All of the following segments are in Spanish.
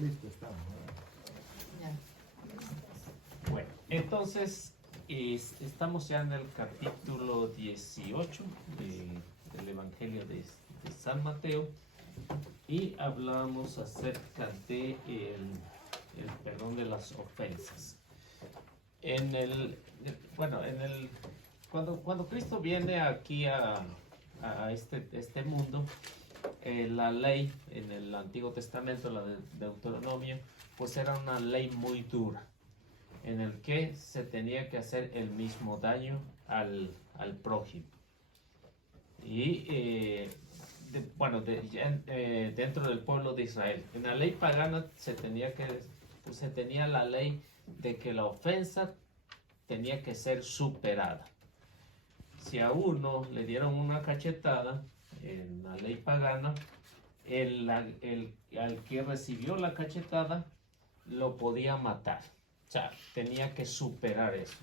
Listo, estamos. Bueno, entonces estamos ya en el capítulo 18 del Evangelio de San Mateo y hablamos acerca de el perdón de las ofensas. Cuando Cristo viene aquí a este mundo, la ley en el Antiguo Testamento, la de Deuteronomio, pues era una ley muy dura, en el que se tenía que hacer el mismo daño al prójimo. Y dentro del pueblo de Israel, en la ley pagana se tenía la ley de que la ofensa tenía que ser superada. Si a uno le dieron una cachetada en la ley pagana, al que recibió la cachetada lo podía matar. O sea, tenía que superar eso.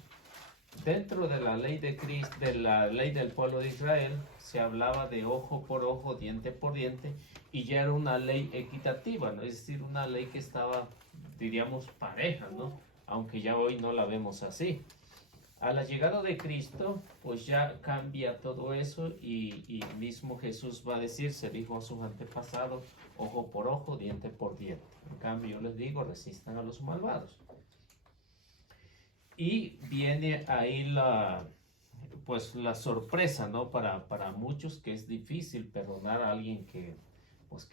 Dentro de la ley de Cristo, de la ley del pueblo de Israel, se hablaba de ojo por ojo, diente por diente, y ya era una ley equitativa, ¿no? Es decir, una ley que estaba, diríamos, pareja, ¿no? Aunque ya hoy no la vemos así. A la llegada de Cristo, pues ya cambia todo eso y mismo Jesús va a decir, se dijo a sus antepasados, ojo por ojo, diente por diente. En cambio, yo les digo, resistan a los malvados. Y viene ahí la sorpresa, ¿no? Para muchos, que es difícil perdonar a alguien que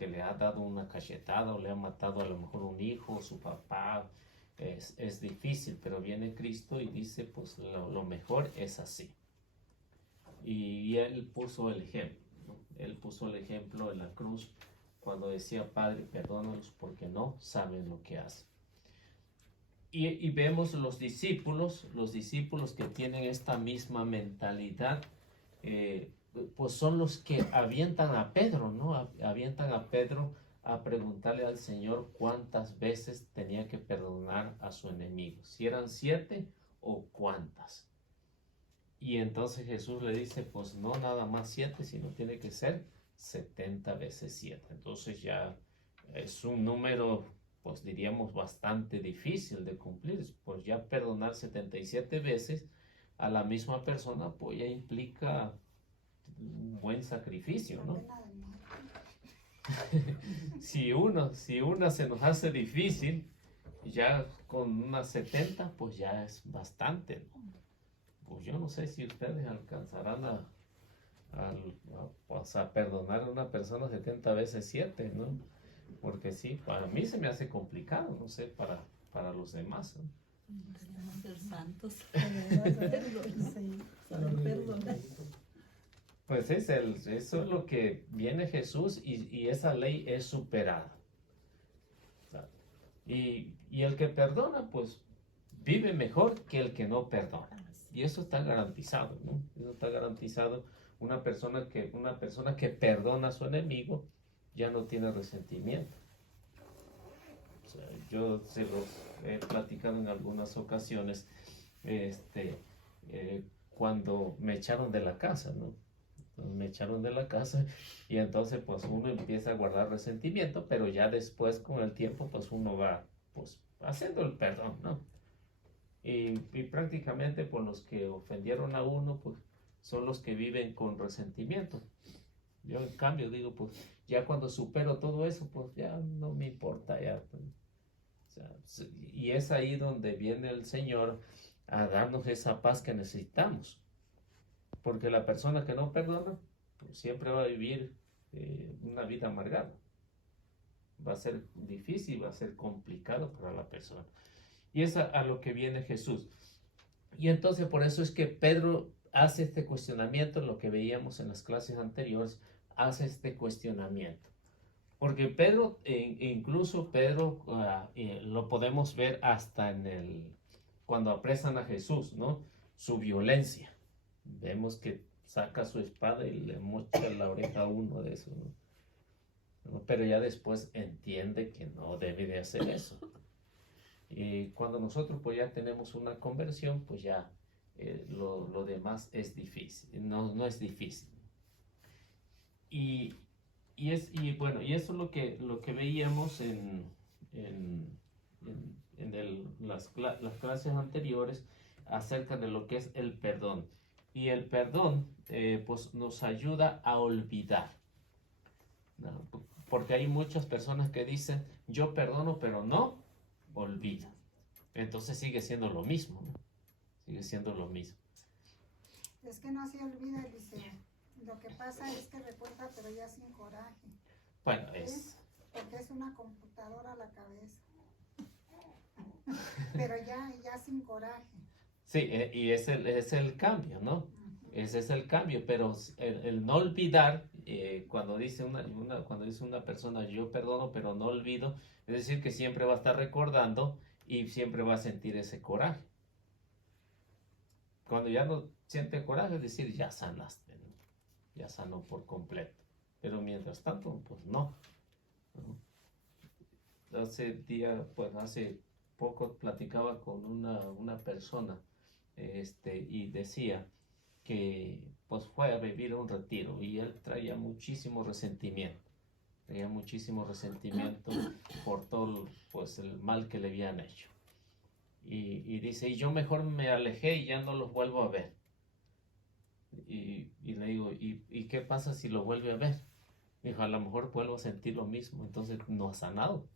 le ha dado una cachetada o le ha matado a lo mejor un hijo, su papá. Es difícil, pero viene Cristo y dice, pues lo mejor es así. Y Él puso el ejemplo, ¿no? Él puso el ejemplo en la cruz cuando decía, Padre, perdónalos porque no saben lo que hacen. Y vemos los discípulos que tienen esta misma mentalidad, pues son los que avientan a Pedro, ¿no? Avientan a Pedro a preguntarle al Señor cuántas veces tenía que perdonar a su enemigo, si eran 7 o cuántas. Y entonces Jesús le dice, pues no nada más 7, sino tiene que ser 70 veces 7. Entonces ya es un número, pues diríamos, bastante difícil de cumplir. Pues ya perdonar 77 veces a la misma persona, pues ya implica un buen sacrificio, ¿no? Si una se nos hace difícil, ya con unas 70, pues ya es bastante, ¿no? Pues yo no sé si ustedes alcanzarán a perdonar a una persona 70 veces 7, ¿no? Porque sí, para mí se me hace complicado, no sé, para los demás, ¿no? Vamos a ser santos. Pues eso es lo que viene Jesús y esa ley es superada. Y el que perdona, pues vive mejor que el que no perdona. Y eso está garantizado, ¿no? Eso está garantizado. Una persona que perdona a su enemigo ya no tiene resentimiento. O sea, yo se los he platicado en algunas ocasiones, cuando me echaron de la casa, ¿no? Me echaron de la casa y entonces pues uno empieza a guardar resentimiento, pero ya después con el tiempo pues uno va pues haciendo el perdón, ¿no? Y prácticamente por los que ofendieron a uno pues son los que viven con resentimiento. Yo en cambio digo pues ya cuando supero todo eso pues ya no me importa ya. O sea, y es ahí donde viene el Señor a darnos esa paz que necesitamos. Porque la persona que no perdona, pues siempre va a vivir una vida amargada. Va a ser difícil, va a ser complicado para la persona. Y es a lo que viene Jesús. Y entonces por eso es que Pedro hace este cuestionamiento, lo que veíamos en las clases anteriores, hace este cuestionamiento. Porque Pedro, incluso Pedro, lo podemos ver hasta cuando apresan a Jesús, ¿no? Su violencia. Vemos que saca su espada y le mocha la oreja a uno de esos, ¿no? Pero ya después entiende que no debe de hacer eso. Y cuando nosotros pues ya tenemos una conversión, pues ya lo demás es difícil, no es difícil. Y eso es lo que veíamos las clases anteriores acerca de lo que es el perdón. Y el perdón pues nos ayuda a olvidar, ¿no? Porque hay muchas personas que dicen, yo perdono pero no olvido. Entonces sigue siendo lo mismo, ¿no? Sigue siendo lo mismo. Es que no se olvida, dice. Lo que pasa es que recuerda, pero ya sin coraje. Bueno, ¿Sí? Porque es una computadora a la cabeza. Pero ya sin coraje. Sí, y es el cambio, ¿no? Ese es el cambio, pero el no olvidar, cuando dice cuando dice una persona, yo perdono, pero no olvido, es decir, que siempre va a estar recordando y siempre va a sentir ese coraje. Cuando ya no siente coraje, es decir, ya sanaste, ¿no? Ya sanó por completo. Pero mientras tanto, pues no, ¿no? Hace poco platicaba con una persona, y decía que pues fue a vivir un retiro y él traía muchísimo resentimiento. Tenía muchísimo resentimiento por todo pues, el mal que le habían hecho. Y dice, y yo mejor me alejé y ya no los vuelvo a ver. Y le digo, ¿y qué pasa si lo vuelve a ver? Dijo, a lo mejor vuelvo a sentir lo mismo. Entonces no ha sanado.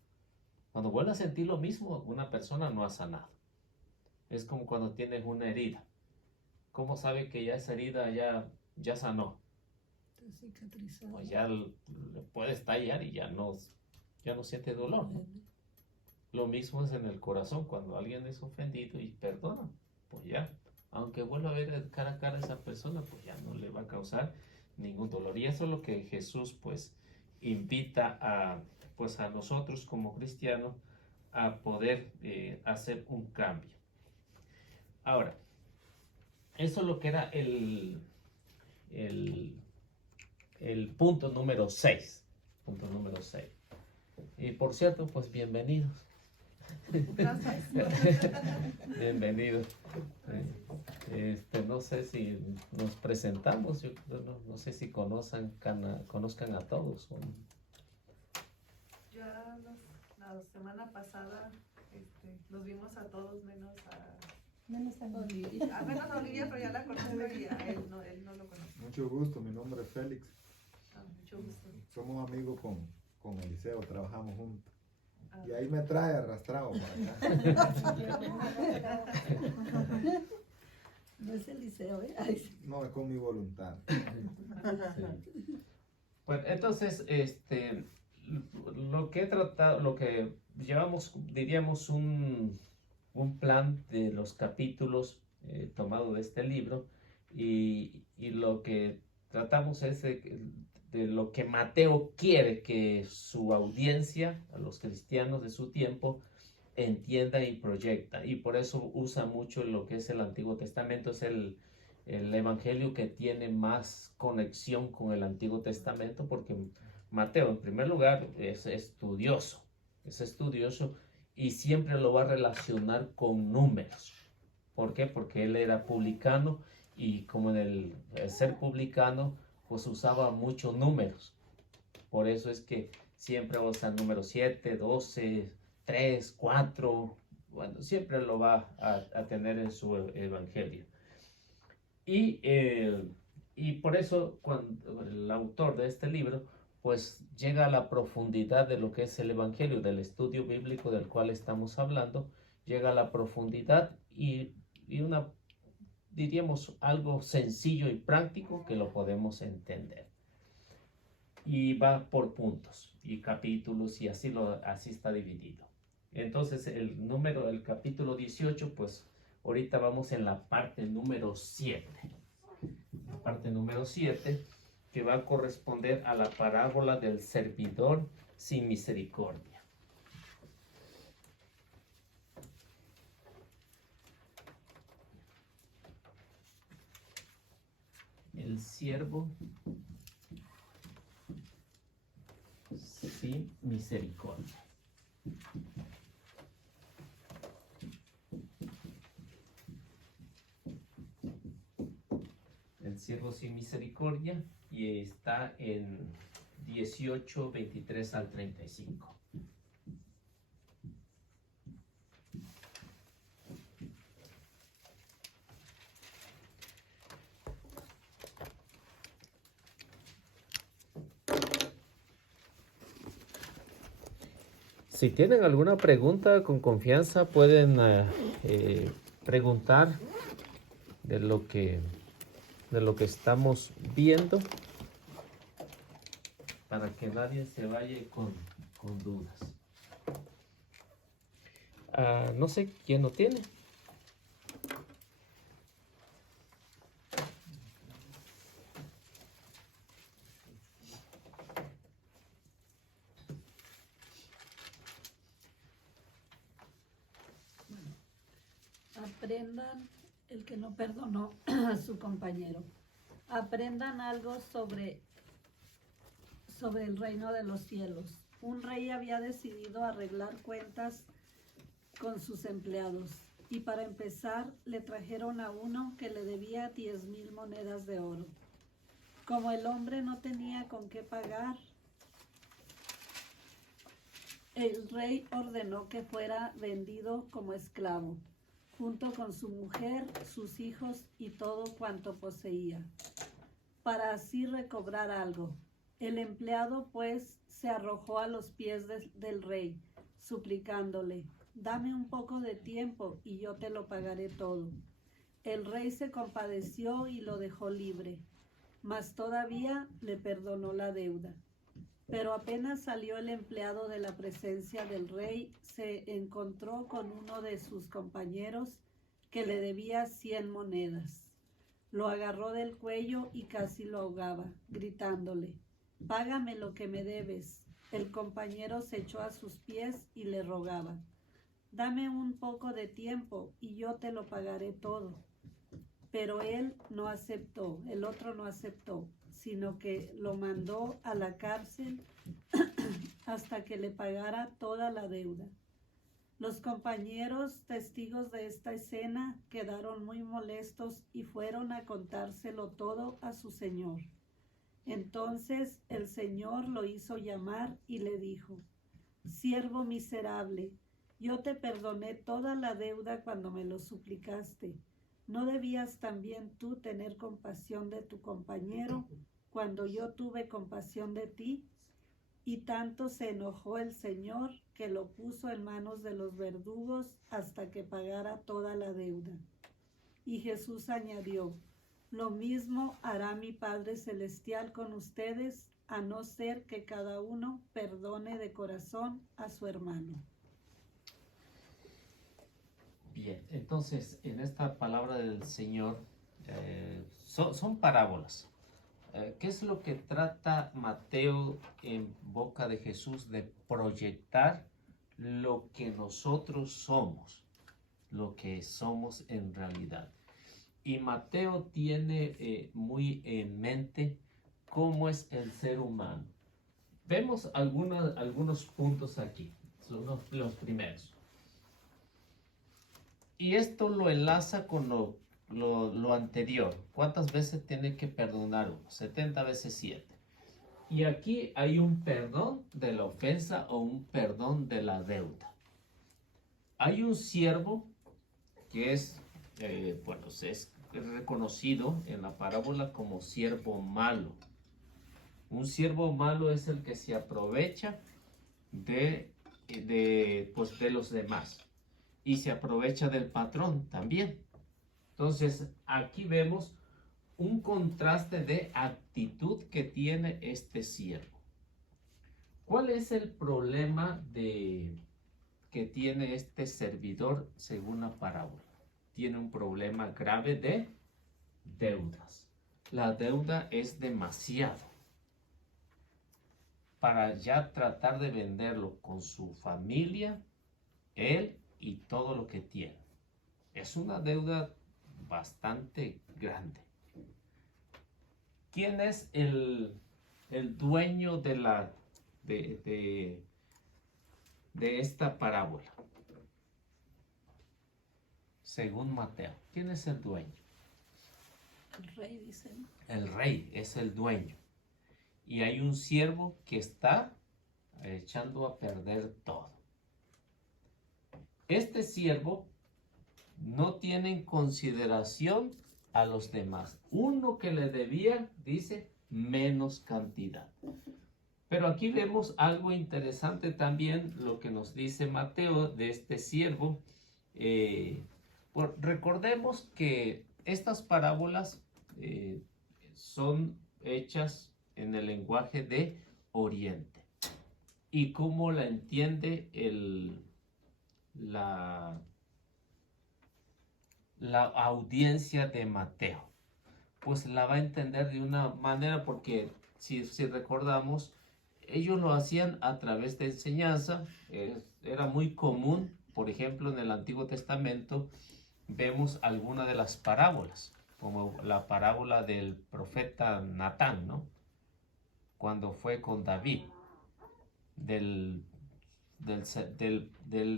Cuando vuelve a sentir lo mismo, una persona no ha sanado. Es como cuando tienes una herida. ¿Cómo sabe que ya esa herida ya sanó? Está cicatrizado. Pues ya le puedes tallar y ya no siente dolor, ¿no? Lo mismo es en el corazón, cuando alguien es ofendido y perdona, pues ya, aunque vuelva a ver cara a cara a esa persona, pues ya no le va a causar ningún dolor. Y eso es lo que Jesús pues invita pues a nosotros como cristianos a poder hacer un cambio. Ahora, eso es lo que era el punto número 6. Punto número 6. Y por cierto, pues bienvenidos. Gracias. Bienvenidos. No sé si nos presentamos, yo no sé si conozcan a todos. Ya la semana pasada los vimos a todos menos a Olivia. menos a Olivia, pero ya la conozco y a él no lo conozco. Mucho gusto, mi nombre es Félix. Mucho gusto. Somos amigos con Eliseo, trabajamos juntos. Y ahí me trae arrastrado para acá. No es Eliseo, ¿eh? Ay, sí. No, es con mi voluntad. Sí. Bueno, entonces, lo que he tratado, lo que llevamos, diríamos, un plan de los capítulos tomado de este libro y lo que tratamos es de lo que Mateo quiere que su audiencia, a los cristianos de su tiempo, entienda y proyecta. Y por eso usa mucho lo que es el Antiguo Testamento, es el evangelio que tiene más conexión con el Antiguo Testamento, porque Mateo, en primer lugar, es estudioso y siempre lo va a relacionar con números. ¿Por qué? Porque él era publicano y como en el ser publicano, pues usaba muchos números. Por eso es que siempre va a usar número 7, 12, 3, 4, bueno, siempre lo va a tener en su evangelio. Y por eso cuando el autor de este libro pues llega a la profundidad de lo que es el evangelio, del estudio bíblico del cual estamos hablando, llega a la profundidad y diríamos algo sencillo y práctico que lo podemos entender. Y va por puntos y capítulos y así está dividido. Entonces el capítulo 18, pues ahorita vamos en la parte número 7. La parte número 7 que va a corresponder a la parábola del servidor sin misericordia. El siervo sin misericordia. El siervo sin misericordia y está en 18, 23 al 35. si tienen alguna pregunta, con confianza pueden preguntar de lo que estamos viendo, para que nadie se vaya con dudas. No sé quién lo tiene. Aprendan, el que no perdonó a su compañero. Aprendan algo sobre el reino de los cielos. Un rey había decidido arreglar cuentas con sus empleados y para empezar le trajeron a uno que le debía 10,000 monedas de oro. Como el hombre no tenía con qué pagar, el rey ordenó que fuera vendido como esclavo, junto con su mujer, sus hijos y todo cuanto poseía, para así recobrar algo. El empleado, pues, se arrojó a los pies del rey, suplicándole: «Dame un poco de tiempo y yo te lo pagaré todo». El rey se compadeció y lo dejó libre, mas todavía le perdonó la deuda. Pero apenas salió el empleado de la presencia del rey, se encontró con uno de sus compañeros que le debía 100 monedas. Lo agarró del cuello y casi lo ahogaba, gritándole: «Págame lo que me debes». El compañero se echó a sus pies y le rogaba: «Dame un poco de tiempo y yo te lo pagaré todo». Pero él no aceptó, el otro no aceptó, sino que lo mandó a la cárcel hasta que le pagara toda la deuda. Los compañeros testigos de esta escena quedaron muy molestos y fueron a contárselo todo a su señor. Entonces el señor lo hizo llamar y le dijo: «Siervo miserable, yo te perdoné toda la deuda cuando me lo suplicaste. ¿No debías también tú tener compasión de tu compañero cuando yo tuve compasión de ti?» Y tanto se enojó el Señor que lo puso en manos de los verdugos hasta que pagara toda la deuda. Y Jesús añadió: «Lo mismo hará mi Padre Celestial con ustedes, a no ser que cada uno perdone de corazón a su hermano». Bien, entonces en esta palabra del Señor son parábolas. ¿Qué es lo que trata Mateo en boca de Jesús? De proyectar lo que nosotros somos, lo que somos en realidad. Y Mateo tiene muy en mente cómo es el ser humano. Vemos algunos puntos aquí, son los primeros. Y esto lo enlaza con lo anterior. ¿Cuántas veces tiene que perdonar uno? 70 veces 7. Y aquí hay un perdón de la ofensa o un perdón de la deuda. Hay un siervo que es reconocido en la parábola como siervo malo. Un siervo malo es el que se aprovecha de los demás. Y se aprovecha del patrón también. Entonces, aquí vemos un contraste de actitud que tiene este siervo. ¿Cuál es el problema que tiene este servidor según la parábola? Tiene un problema grave de deudas. La deuda es demasiado para ya tratar de venderlo con su familia, él y todo lo que tiene. Es una deuda bastante grande. ¿Quién es el dueño de esta parábola? Según Mateo, ¿quién es el dueño? El rey, dice. El rey es el dueño. Y hay un siervo que está echando a perder todo. Este siervo no tiene en consideración a los demás. Uno que le debía, dice, menos cantidad. Pero aquí vemos algo interesante también, lo que nos dice Mateo de este siervo. Recordemos que estas parábolas son hechas en el lenguaje de Oriente. ¿Y cómo la entiende la audiencia de Mateo? Pues la va a entender de una manera, porque si recordamos, ellos lo hacían a través de enseñanza. Era muy común, por ejemplo, en el Antiguo Testamento vemos algunas de las parábolas, como la parábola del profeta Natán, ¿no? Cuando fue con David, del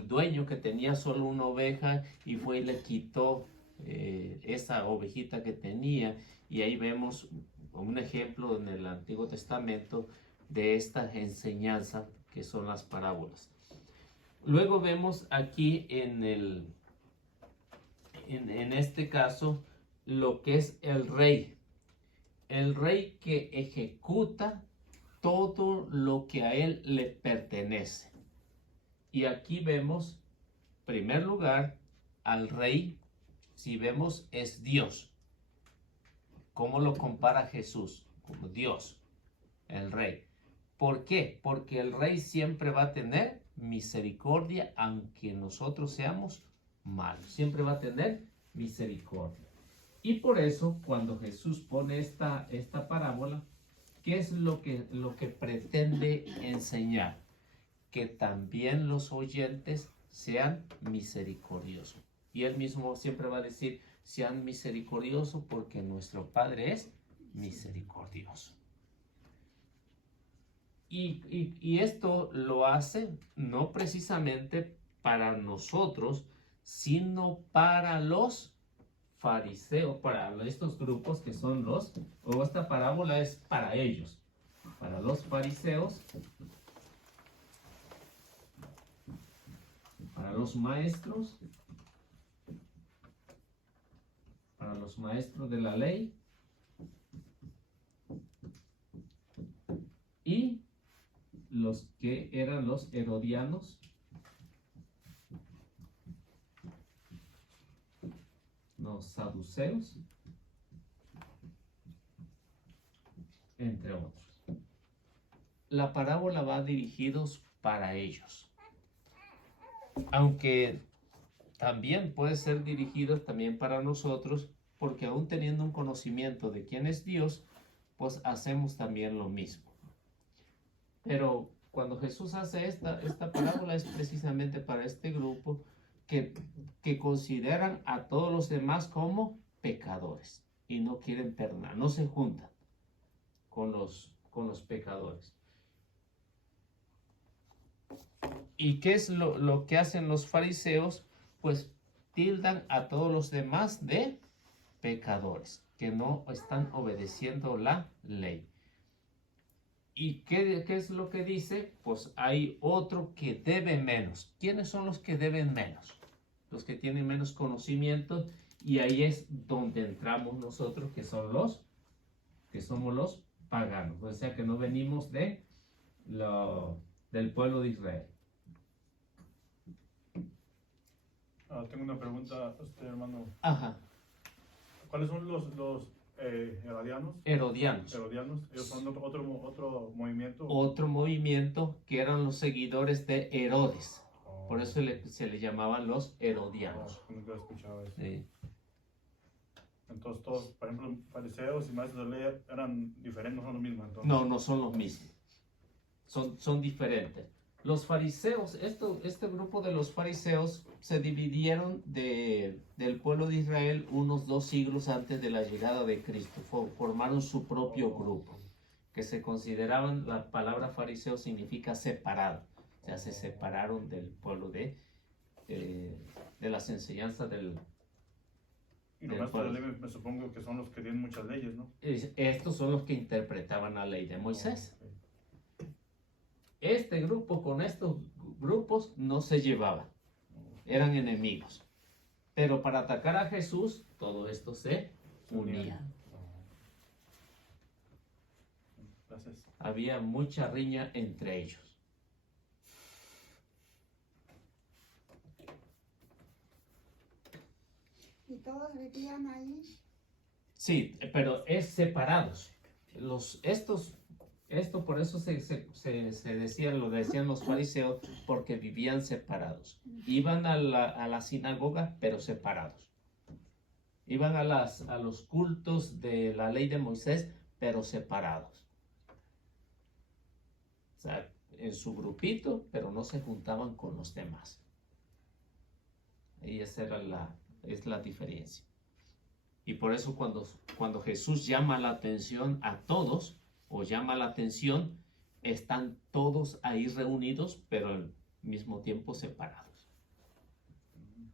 dueño que tenía solo una oveja y fue y le quitó esa ovejita que tenía, y ahí vemos un ejemplo en el Antiguo Testamento de esta enseñanza que son las parábolas. Luego vemos aquí en este caso lo que es el rey que ejecuta todo lo que a él le pertenece. Y aquí vemos, en primer lugar, al rey, si vemos, es Dios. ¿Cómo lo compara Jesús? Como Dios, el rey. ¿Por qué? Porque el rey siempre va a tener misericordia, aunque nosotros seamos malos. Siempre va a tener misericordia. Y por eso, cuando Jesús pone esta parábola, ¿qué es lo que pretende enseñar? Que también los oyentes sean misericordiosos. Y él mismo siempre va a decir, sean misericordiosos porque nuestro Padre es misericordioso. Y esto lo hace no precisamente para nosotros, sino para los fariseos, para estos grupos que son o esta parábola es para ellos, para los fariseos, para los maestros de la ley y los que eran los herodianos, los saduceos, entre otros. La parábola va dirigidos para ellos, aunque también puede ser dirigido también para nosotros, porque aún teniendo un conocimiento de quién es Dios, pues hacemos también lo mismo. Pero cuando Jesús hace esta parábola es precisamente para este grupo que consideran a todos los demás como pecadores y no quieren perdonar, no se juntan con los pecadores. ¿Y qué es lo que hacen los fariseos? Pues tildan a todos los demás de pecadores, que no están obedeciendo la ley. ¿Y qué es lo que dice? Pues hay otro que debe menos. ¿Quiénes son los que deben menos? Los que tienen menos conocimiento, y ahí es donde entramos nosotros, que somos los paganos, o sea que no venimos del pueblo de Israel. Tengo una pregunta, hermano. Ajá. ¿Cuáles son los herodianos? Herodianos. Ellos son otro movimiento. Otro movimiento que eran los seguidores de Herodes. Por eso se le llamaban los herodianos. Nunca he escuchado eso. Sí. Entonces todos, por ejemplo, fariseos y maestros de ley eran diferentes, no son los mismos. Entonces. No son los mismos. Son diferentes. Los fariseos, este grupo de los fariseos se dividieron del pueblo de Israel unos 2 siglos antes de la llegada de Cristo. Formaron su propio grupo, que se consideraban, la palabra fariseo significa separado. O sea, se separaron del pueblo de las enseñanzas del Y los maestros de ley me supongo que son los que tienen muchas leyes, ¿no? Estos son los que interpretaban la ley de Moisés. Este grupo con estos grupos no se llevaban, eran enemigos. Pero para atacar a Jesús, todo esto se unía. Gracias. había mucha riña entre ellos. ¿Y todos vivían ahí? Sí, pero es separados. Esto por eso se decía, lo decían los fariseos, porque vivían separados. Iban a la sinagoga, pero separados. Iban a los cultos de la ley de Moisés, pero separados. O sea, en su grupito, pero no se juntaban con los demás. Y esa es la diferencia. Y por eso cuando Jesús llama la atención a todos, o llama la atención, están todos ahí reunidos, pero al mismo tiempo separados.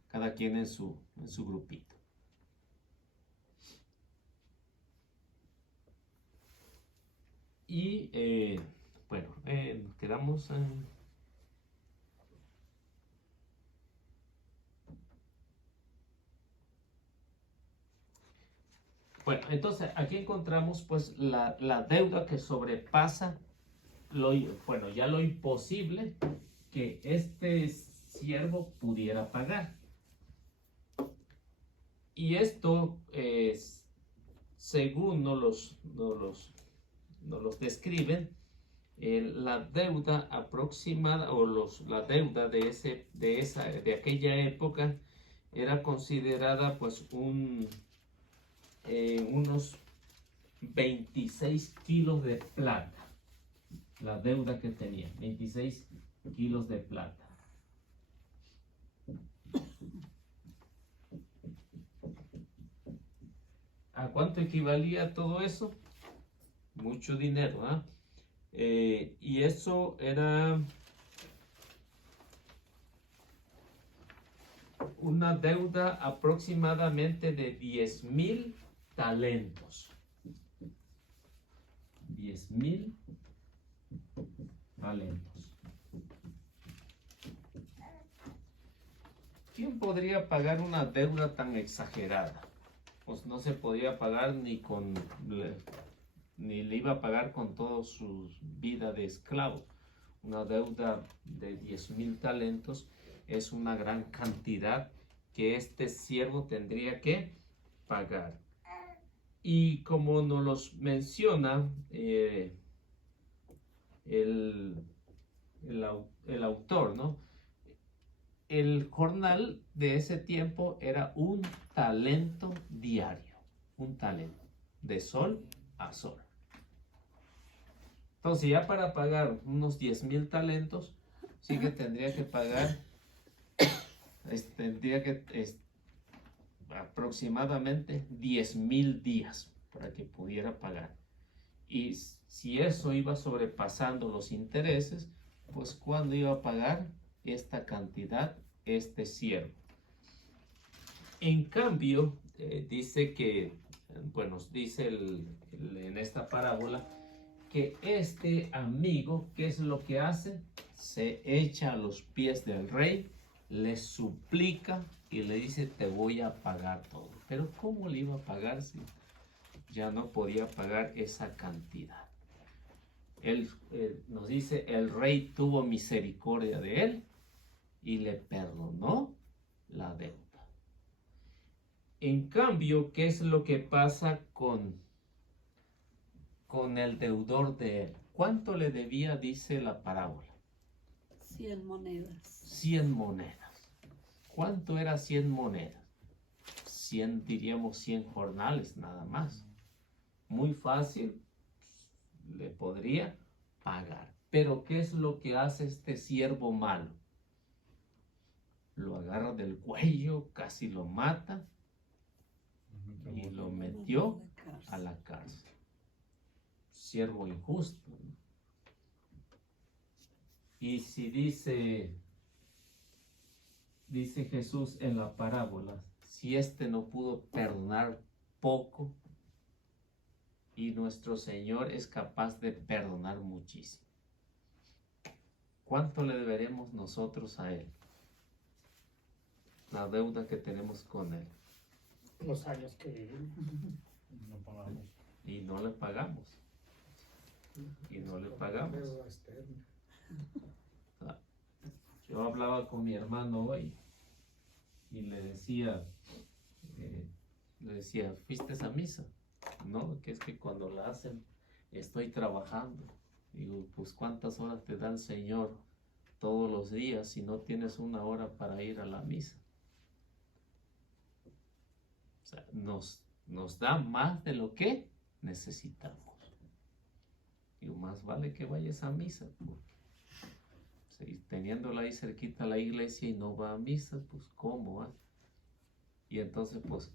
Cada quien en su grupito. Y bueno, quedamos en... Bueno, entonces aquí encontramos pues la deuda que sobrepasa ya lo imposible que este siervo pudiera pagar. Y esto es, según nos los describen, la deuda aproximada la deuda de aquella época era considerada pues unos 26 kilos de plata, la deuda que tenía, 26 kilos de plata. ¿A cuánto equivalía todo eso? Mucho dinero, ¿ah? Y eso era una deuda aproximadamente de 10,000 talentos. 10,000 talentos. ¿Quién podría pagar una deuda tan exagerada? Pues no se podía pagar ni le iba a pagar con toda su vida de esclavo. Una deuda de 10,000 talentos es una gran cantidad que este siervo tendría que pagar. Y como nos los menciona el autor, ¿no? El jornal de ese tiempo era un talento diario, un talento, de sol a sol. Entonces ya para pagar unos 10,000 talentos, sí que tendría que pagar, aproximadamente 10,000 días para que pudiera pagar. Y si eso iba sobrepasando los intereses, pues ¿cuándo iba a pagar esta cantidad este siervo? En cambio, dice en esta parábola, que este amigo, ¿qué es lo que hace? Se echa a los pies del rey, le suplica y le dice, te voy a pagar todo. Pero ¿cómo le iba a pagar si ya no podía pagar esa cantidad? Él nos dice, el rey tuvo misericordia de él y le perdonó la deuda. En cambio, ¿qué es lo que pasa con el deudor de él? ¿Cuánto le debía, dice la parábola? 100 monedas. 100 monedas. ¿Cuánto era 100 monedas? 100, diríamos 100 jornales nada más. Muy fácil, le podría pagar. Pero ¿qué es lo que hace este siervo malo? Lo agarra del cuello, casi lo mata y lo metió a la cárcel. Siervo injusto, ¿no? Y si dice Jesús en la parábola, si este no pudo perdonar poco, y nuestro Señor es capaz de perdonar muchísimo, ¿cuánto le deberemos nosotros a Él? La deuda que tenemos con Él. Los años que No pagamos. Y no le pagamos. y no le pagamos. Deuda externa. Yo hablaba con mi hermano hoy y le decía, ¿fuiste a misa? No, que es que cuando la hacen estoy trabajando. Digo, pues ¿cuántas horas te da el Señor todos los días si no tienes una hora para ir a la misa? O sea, nos da más de lo que necesitamos. Digo, más vale que vayas a misa, porque si teniéndola ahí cerquita la iglesia y no va a misa, pues ¿cómo va? Y entonces pues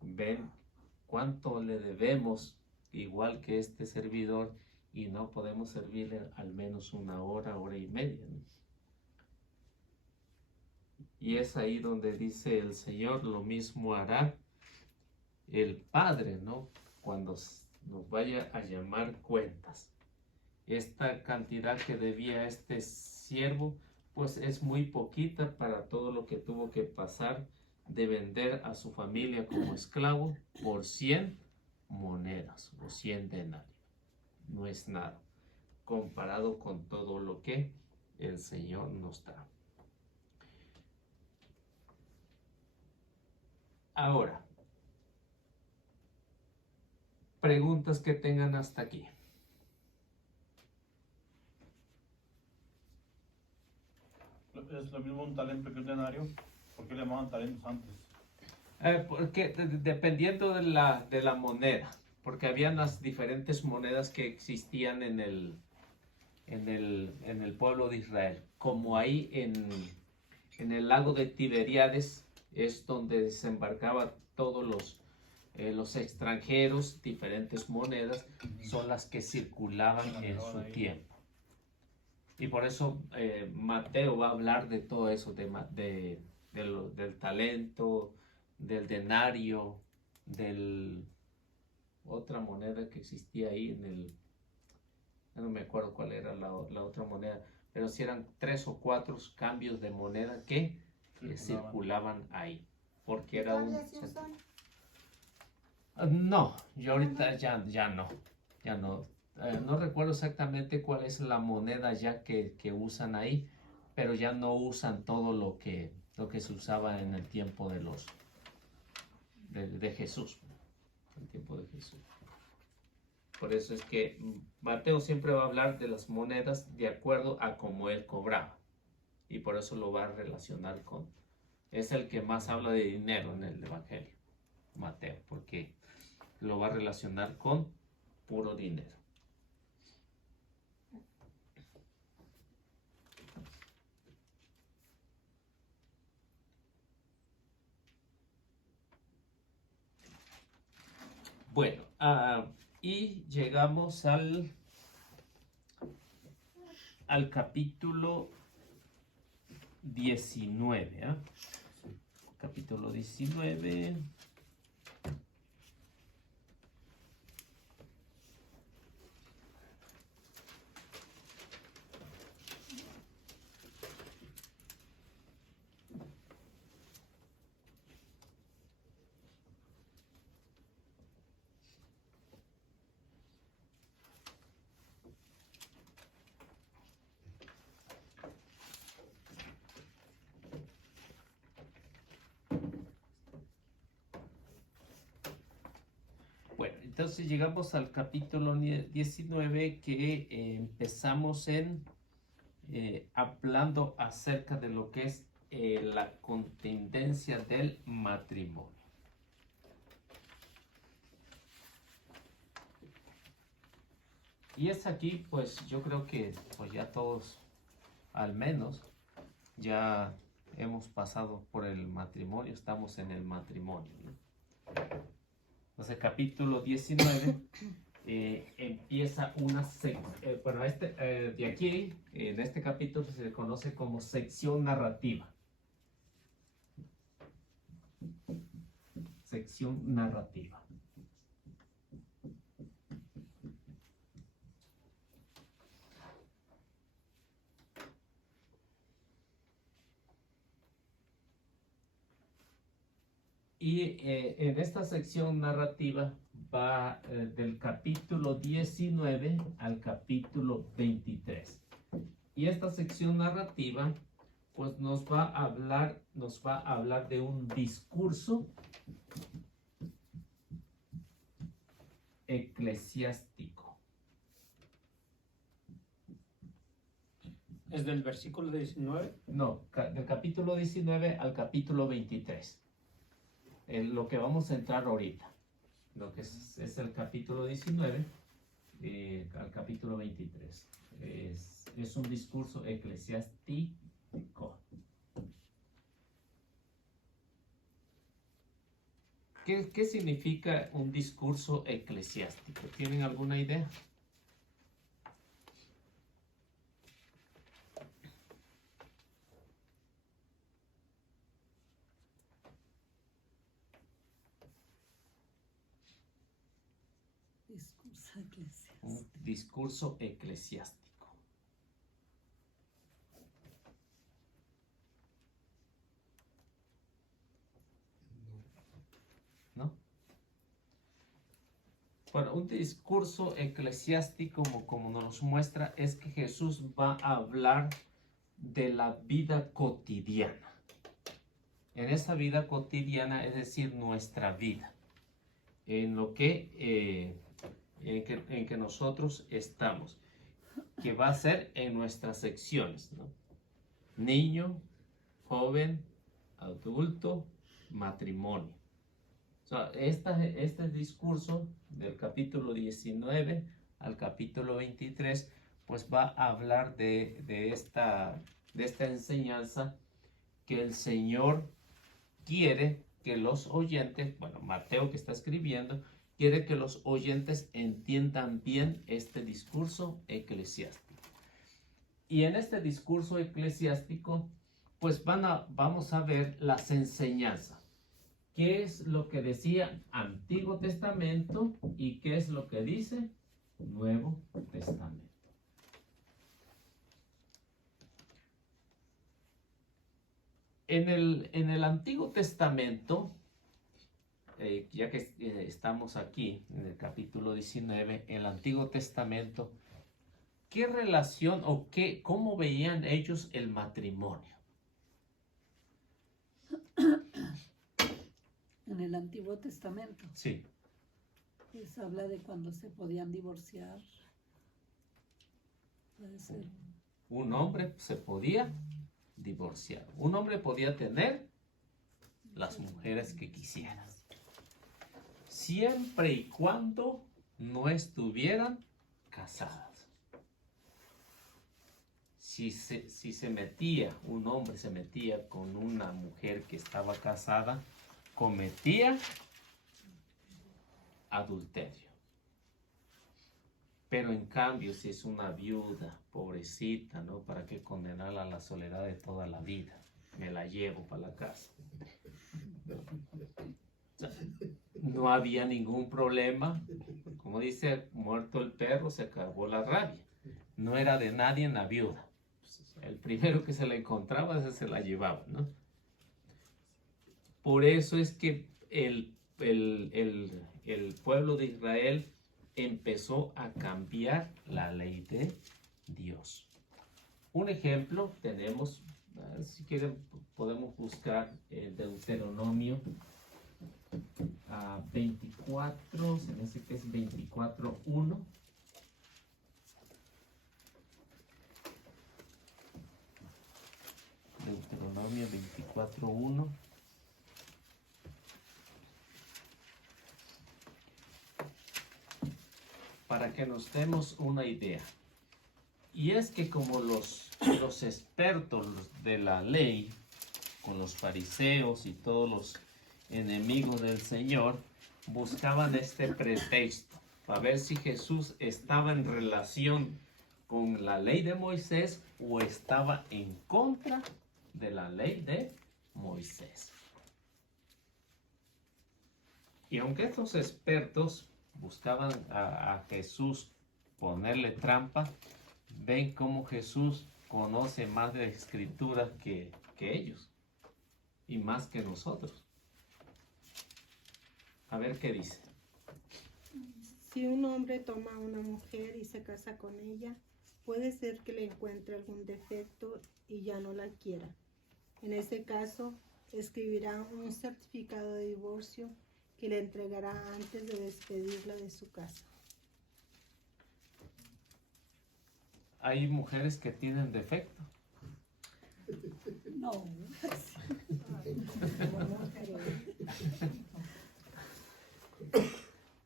ven cuánto le debemos, igual que este servidor, y no podemos servirle al menos una hora, hora y media, ¿no? Y es ahí donde dice el Señor, lo mismo hará el Padre, ¿no? Cuando nos vaya a llamar cuentas. Esta cantidad que debía este siervo, pues es muy poquita para todo lo que tuvo que pasar de vender a su familia como esclavo por 100 monedas o 100 denarios. No es nada comparado con todo lo que el Señor nos da. Ahora, preguntas que tengan hasta aquí. ¿Es lo mismo un talento que un denario? ¿Por qué le llamaban talentos antes? Porque dependiendo de la moneda, porque habían las diferentes monedas que existían en el pueblo de Israel. Como ahí en el lago de Tiberíades es donde desembarcaba todos los extranjeros, diferentes monedas son las que circulaban en su tiempo. Y por eso Mateo va a hablar de todo eso, del talento, del denario, del otra moneda que existía ahí no me acuerdo cuál era la otra moneda, pero sí eran 3 o 4 cambios de moneda que circulaban ahí, porque era ¿Todavía se usan? No, yo ahorita ya no. No recuerdo exactamente cuál es la moneda ya que usan ahí, pero ya no usan todo lo que se usaba en el tiempo de Jesús, el tiempo de Jesús. Por eso es que Mateo siempre va a hablar de las monedas de acuerdo a cómo él cobraba, y por eso lo va a relacionar es el que más habla de dinero en el Evangelio, Mateo, porque lo va a relacionar con puro dinero. Bueno, y llegamos al capítulo 19. Capítulo 19. Entonces llegamos al capítulo 19 que empezamos hablando acerca de lo que es la contingencia del matrimonio. Y es aquí, pues yo creo que pues ya todos, al menos, ya hemos pasado por el matrimonio, estamos en el matrimonio, ¿no? Entonces, capítulo 19 empieza una sección. Bueno, de aquí, en este capítulo se le conoce como sección narrativa. Sección narrativa. Y en esta sección narrativa va del capítulo 19 al capítulo 23. Y esta sección narrativa pues nos va a hablar de un discurso eclesiástico. ¿Es del versículo 19? No, del capítulo 19 al capítulo 23. Lo que vamos a entrar ahorita. Lo que es el capítulo 19 al capítulo 23. Es un discurso eclesiástico. ¿Qué significa un discurso eclesiástico? ¿Tienen alguna idea? Discurso eclesiástico. Un discurso eclesiástico. ¿No? Bueno, un discurso eclesiástico, como nos muestra, es que Jesús va a hablar de la vida cotidiana. En esa vida cotidiana, es decir, nuestra vida, en lo que, en que nosotros estamos, que va a ser en nuestras secciones, ¿no? Niño, joven, adulto, matrimonio. O sea, este discurso del capítulo 19 al capítulo 23, pues va a hablar de esta enseñanza que el Señor quiere que los oyentes, bueno, Mateo que está escribiendo, quiere que los oyentes entiendan bien este discurso eclesiástico. Y en este discurso eclesiástico, pues vamos a ver las enseñanzas. ¿Qué es lo que decía Antiguo Testamento y qué es lo que dice Nuevo Testamento? En el Antiguo Testamento, ya que estamos aquí en el capítulo 19, en el Antiguo Testamento, ¿qué relación o cómo veían ellos el matrimonio? En el Antiguo Testamento, Sí. pues habla de cuando se podían divorciar. Puede ser. Un hombre se podía divorciar. Un hombre podía tener las mujeres que quisiera, siempre y cuando no estuvieran casadas. Si un hombre se metía con una mujer que estaba casada, cometía adulterio. Pero en cambio, si es una viuda, pobrecita, ¿no? ¿Para qué condenarla a la soledad de toda la vida? Me la llevo para la casa. O sea, no había ningún problema. Como dice, muerto el perro, se acabó la rabia. No era de nadie en la viuda. El primero que se la encontraba, ese se la llevaba, ¿no? Por eso es que el pueblo de Israel empezó a cambiar la ley de Dios. Un ejemplo tenemos, si quieren podemos buscar Deuteronomio 24, se me hace que es 24:1. Deuteronomio 24:1. Para que nos demos una idea. Y es que como los expertos de la ley, con los fariseos y todos los enemigos del Señor, buscaban este pretexto para ver si Jesús estaba en relación con la ley de Moisés o estaba en contra de la ley de Moisés. Y aunque estos expertos buscaban a Jesús ponerle trampa, ven cómo Jesús conoce más de la escritura que ellos y más que nosotros. A ver qué dice. Si un hombre toma a una mujer y se casa con ella, puede ser que le encuentre algún defecto y ya no la quiera. En ese caso, escribirá un certificado de divorcio que le entregará antes de despedirla de su casa. Hay mujeres que tienen defecto. No.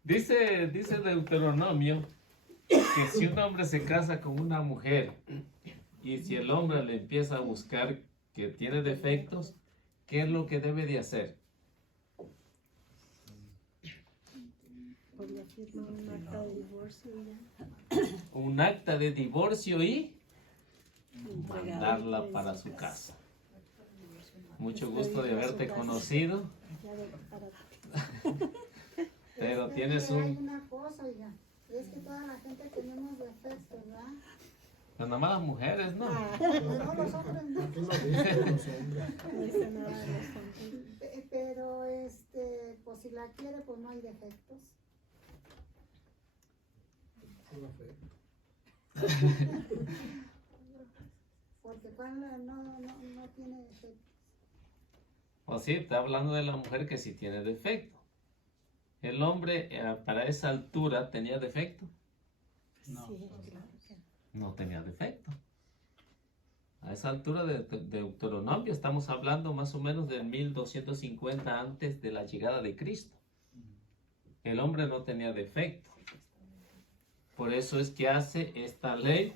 Dice Deuteronomio que si un hombre se casa con una mujer y si el hombre le empieza a buscar que tiene defectos, ¿qué es lo que debe de hacer? Podría firmar un acta de divorcio y ya. Un acta de divorcio y Entregar. mandarla para su casa. Mucho gusto de haberte conocido, Ya de, para, pero Es tienes que Hay un... una cosa, oiga, es que toda la gente tenemos defectos, ¿verdad? Pero nada más las mujeres, ¿no? No, los hombres no. Aquí lo dicen los hombres. No dice nada de los hombres. Pero, pues si la quiere, pues no hay defectos. Pura fe. Porque cuando no tiene defectos. O sí, está hablando de la mujer que sí tiene defecto. El hombre para esa altura tenía defecto. No. Sí, claro. No tenía defecto. A esa altura de Deuteronomio estamos hablando más o menos del 1250 antes de la llegada de Cristo. El hombre no tenía defecto. Por eso es que hace esta ley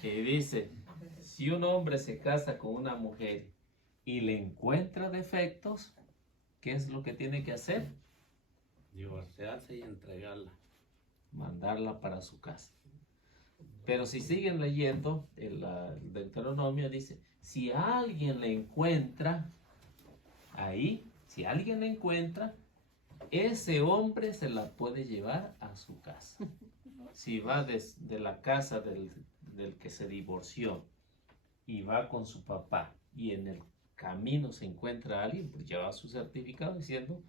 que dice, si un hombre se casa con una mujer y le encuentra defectos, ¿qué es lo que tiene que hacer? Divorciarse y entregarla. Mandarla para su casa. Pero si siguen leyendo, el Deuteronomio dice, si alguien le encuentra ahí, si alguien le encuentra, ese hombre se la puede llevar a su casa. Si va de la casa del que se divorció y va con su papá y en el camino se encuentra alguien, pues lleva su certificado diciendo,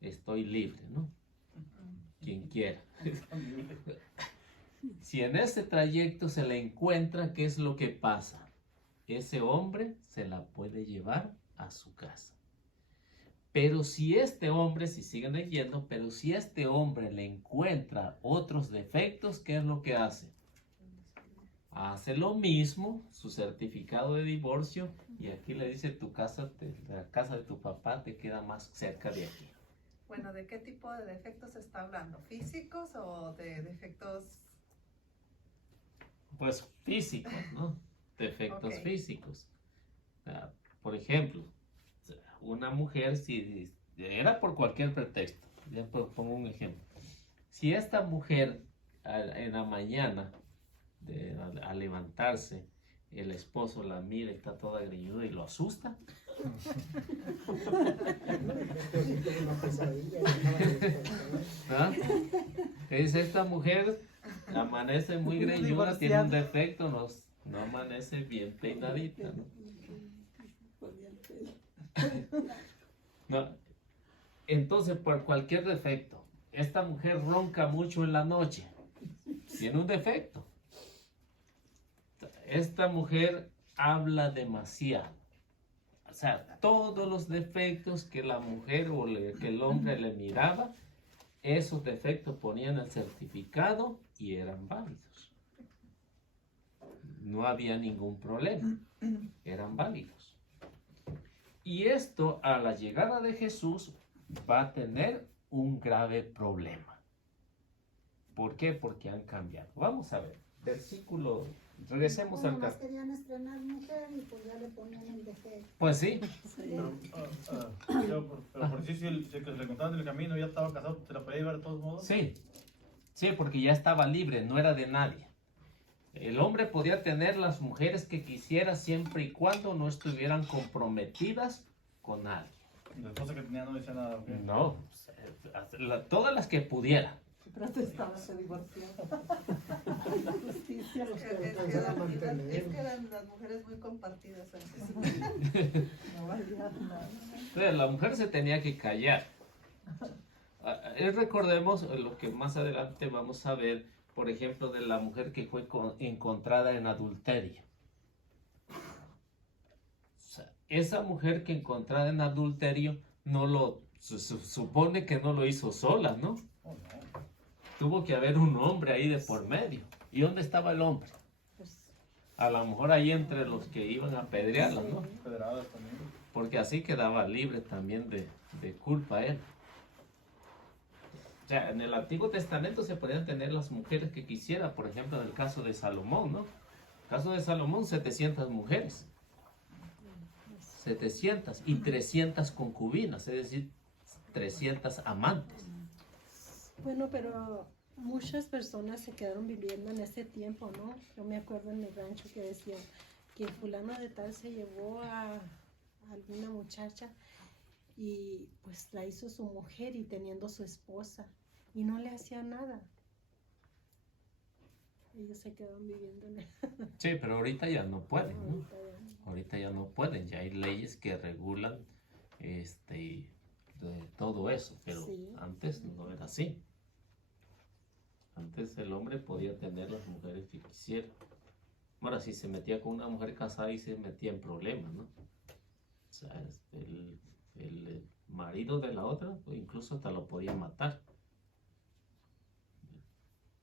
estoy libre, ¿no? Quien quiera. Si en ese trayecto se le encuentra, ¿qué es lo que pasa? Ese hombre se la puede llevar a su casa. Pero si este hombre, si siguen leyendo, pero si este hombre le encuentra otros defectos, ¿qué es lo que hace? Hace lo mismo, su certificado de divorcio, y aquí le dice, la casa de tu papá te queda más cerca de aquí. Bueno, ¿de qué tipo de defectos se está hablando? ¿Físicos o de defectos? Pues físicos, ¿no? Defectos Ok. físicos. Por ejemplo, una mujer, si era por cualquier pretexto, ya pongo un ejemplo. Si esta mujer en la mañana, al levantarse, el esposo la mira y está toda greñuda y lo asusta, Una pesadilla. ¿ah? ¿Qué dice esta mujer? Amanece muy greñuda, tiene un defecto, no amanece bien peinadita, ¿no? No. Entonces, por cualquier defecto, esta mujer ronca mucho en la noche, tiene un defecto. Esta mujer habla demasiado. O sea, todos los defectos que la mujer o que el hombre le miraba, esos defectos ponían el certificado y eran válidos. No había ningún problema, eran válidos. Y esto a la llegada de Jesús va a tener un grave problema. ¿Por qué? Porque han cambiado. Vamos a ver, versículo, regresemos al Nomás capítulo. querían estrenar mujer y pues ya le ponían el defecto. Pues sí, Pero por si el que se le contaban en el camino ya estaba casado, ¿se la podía llevar de todos modos? sí, porque ya estaba libre, no era de nadie. El hombre podía tener las mujeres que quisiera siempre y cuando no estuvieran comprometidas con nadie. La esposa que tenía no decía nada. ¿ok? No, todas las que pudiera. Protestaba, se divorció. Justicia. Es que eran las mujeres muy compartidas antes. No valía nada. Entonces, la mujer se tenía que callar. recordemos lo que más adelante vamos a ver, por ejemplo, de la mujer que fue encontrada en adulterio. O sea, esa mujer que encontrada en adulterio supone que no lo hizo sola, ¿no? Oh, no. Tuvo que haber un hombre ahí de por medio. ¿Y dónde estaba el hombre? A lo mejor ahí entre los que iban a apedrearla, ¿no? Pedrada también. Porque así quedaba libre también de culpa él. O sea, en el Antiguo Testamento se podían tener las mujeres que quisiera, por ejemplo, en el caso de Salomón, ¿no? En el caso de Salomón, 700 mujeres. 700 y 300 concubinas, es decir, 300 amantes. Bueno, pero muchas personas se quedaron viviendo en ese tiempo, ¿no? Yo me acuerdo en mi rancho que decían que fulano de tal se llevó a alguna muchacha y pues la hizo su mujer y teniendo su esposa y no le hacía nada. Ellos se quedaron viviendo en Sí, pero ahorita ya no pueden, ¿no? ahorita ya no. Ahorita ya no pueden, ya hay leyes que regulan de todo eso, pero Sí. antes no era así. Antes el hombre podía tener las mujeres que quisiera. Ahora, si se metía con una mujer casada y se metía en problemas, ¿no? O sea, el marido de la otra, pues, incluso hasta lo podía matar.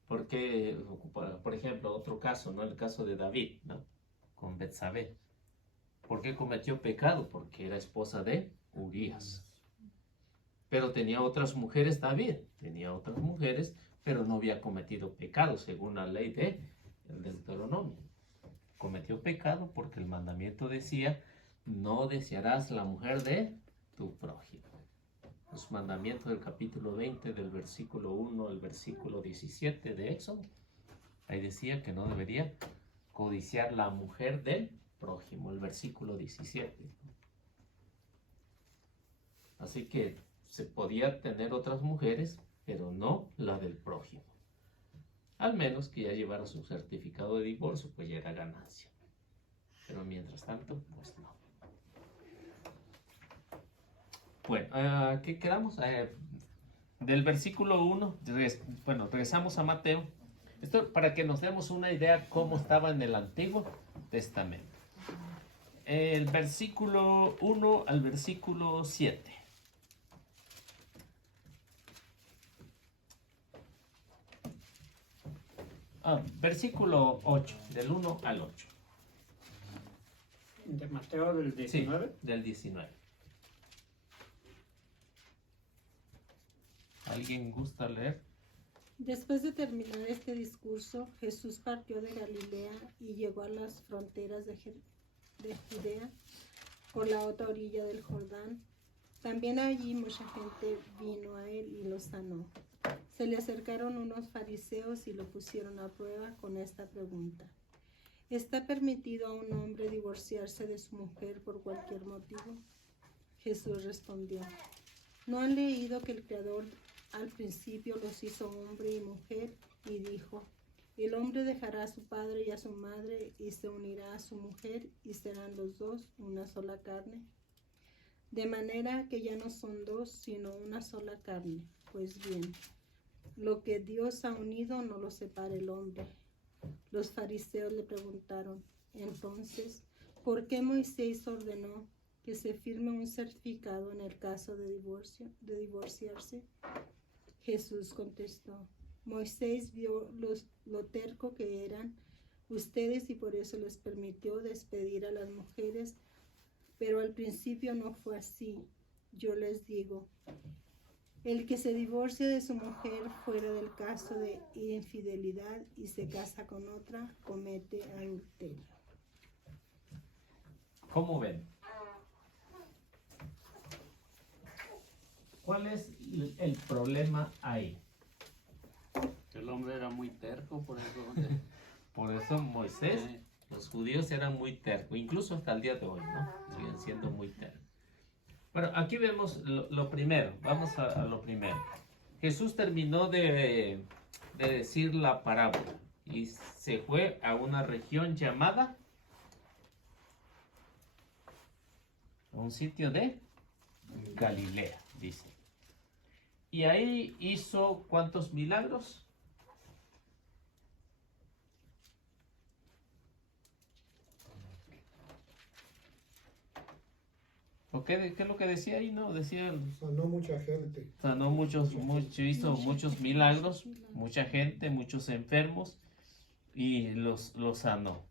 Porque, por ejemplo, otro caso, ¿no? El caso de David, ¿no? Con Betsabé. ¿Por qué cometió pecado? Porque era esposa de Urías. Pero tenía otras mujeres David, tenía otras mujeres, pero no había cometido pecado según la ley del Deuteronomio. Cometió pecado porque el mandamiento decía, no desearás la mujer de tu prójimo. Los mandamientos del capítulo 20 del versículo 1 al versículo 17 de Éxodo. Ahí decía que no debería codiciar la mujer del prójimo, el versículo 17. Así que se podía tener otras mujeres, pero no la del prójimo. Al menos que ya llevara su certificado de divorcio, pues ya era ganancia. Pero mientras tanto, pues no. Bueno, ¿qué quedamos? Del versículo 1, regresamos a Mateo. Esto para que nos demos una idea cómo estaba en el Antiguo Testamento. El versículo 1 al versículo 7. Versículo 8, del 1 al 8. De Mateo del 19. Sí, del 19. ¿Alguien gusta leer? Después de terminar este discurso, Jesús partió de Galilea y llegó a las fronteras de Judea por la otra orilla del Jordán. También allí mucha gente vino a él y lo sanó. Se le acercaron unos fariseos y lo pusieron a prueba con esta pregunta: ¿está permitido a un hombre divorciarse de su mujer por cualquier motivo? Jesús respondió: ¿no han leído que el Creador al principio los hizo hombre y mujer? Y dijo: el hombre dejará a su padre y a su madre y se unirá a su mujer y serán los dos una sola carne. De manera que ya no son dos, sino una sola carne. Pues bien, lo que Dios ha unido no lo separa el hombre. Los fariseos le preguntaron: entonces, ¿por qué Moisés ordenó que se firme un certificado en el caso de divorciarse? Jesús contestó: Moisés vio lo terco que eran ustedes y por eso les permitió despedir a las mujeres, pero al principio no fue así. Yo les digo, el que se divorcia de su mujer fuera del caso de infidelidad y se casa con otra, comete adulterio. ¿Cómo ven? ¿Cuál es el problema ahí? El hombre era muy terco, por eso. Por eso Moisés, los judíos eran muy tercos, incluso hasta el día de hoy, ¿no? Siguen siendo muy tercos. Bueno, aquí vemos lo primero, vamos a lo primero. Jesús terminó de decir la parábola y se fue a una región llamada, a un sitio de Galilea, dice. Y ahí hizo ¿cuántos milagros? ¿O qué es lo que decía ahí? No, decía, Sanó mucha gente. hizo muchos milagros, mucha gente, muchos enfermos y los sanó.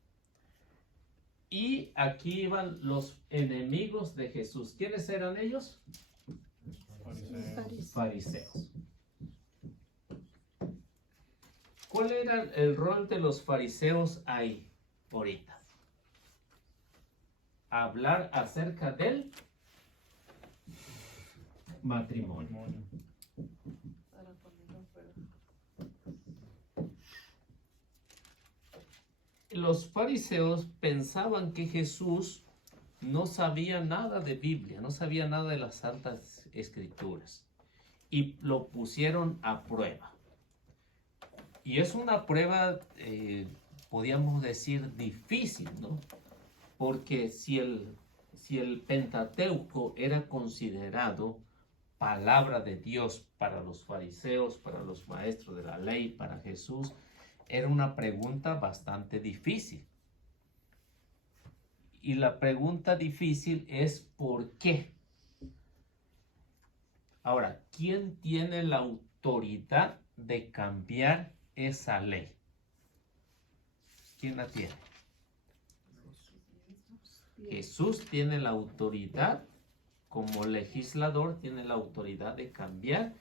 Y aquí iban los enemigos de Jesús. ¿Quiénes eran ellos? Fariseos. ¿Cuál era el rol de los fariseos ahí, ahorita? Hablar acerca del matrimonio. Para ponerlo fuera. Los fariseos pensaban que Jesús no sabía nada de Biblia, no sabía nada de las Santas Escrituras y lo pusieron a prueba. Y es una prueba, podríamos decir, difícil, ¿no? Porque si el Pentateuco era considerado palabra de Dios para los fariseos, para los maestros de la ley, para Jesús, era una pregunta bastante difícil. Y la pregunta difícil es ¿por qué? Ahora, ¿quién tiene la autoridad de cambiar esa ley? ¿Quién la tiene? Jesús tiene la autoridad, como legislador, tiene la autoridad de cambiar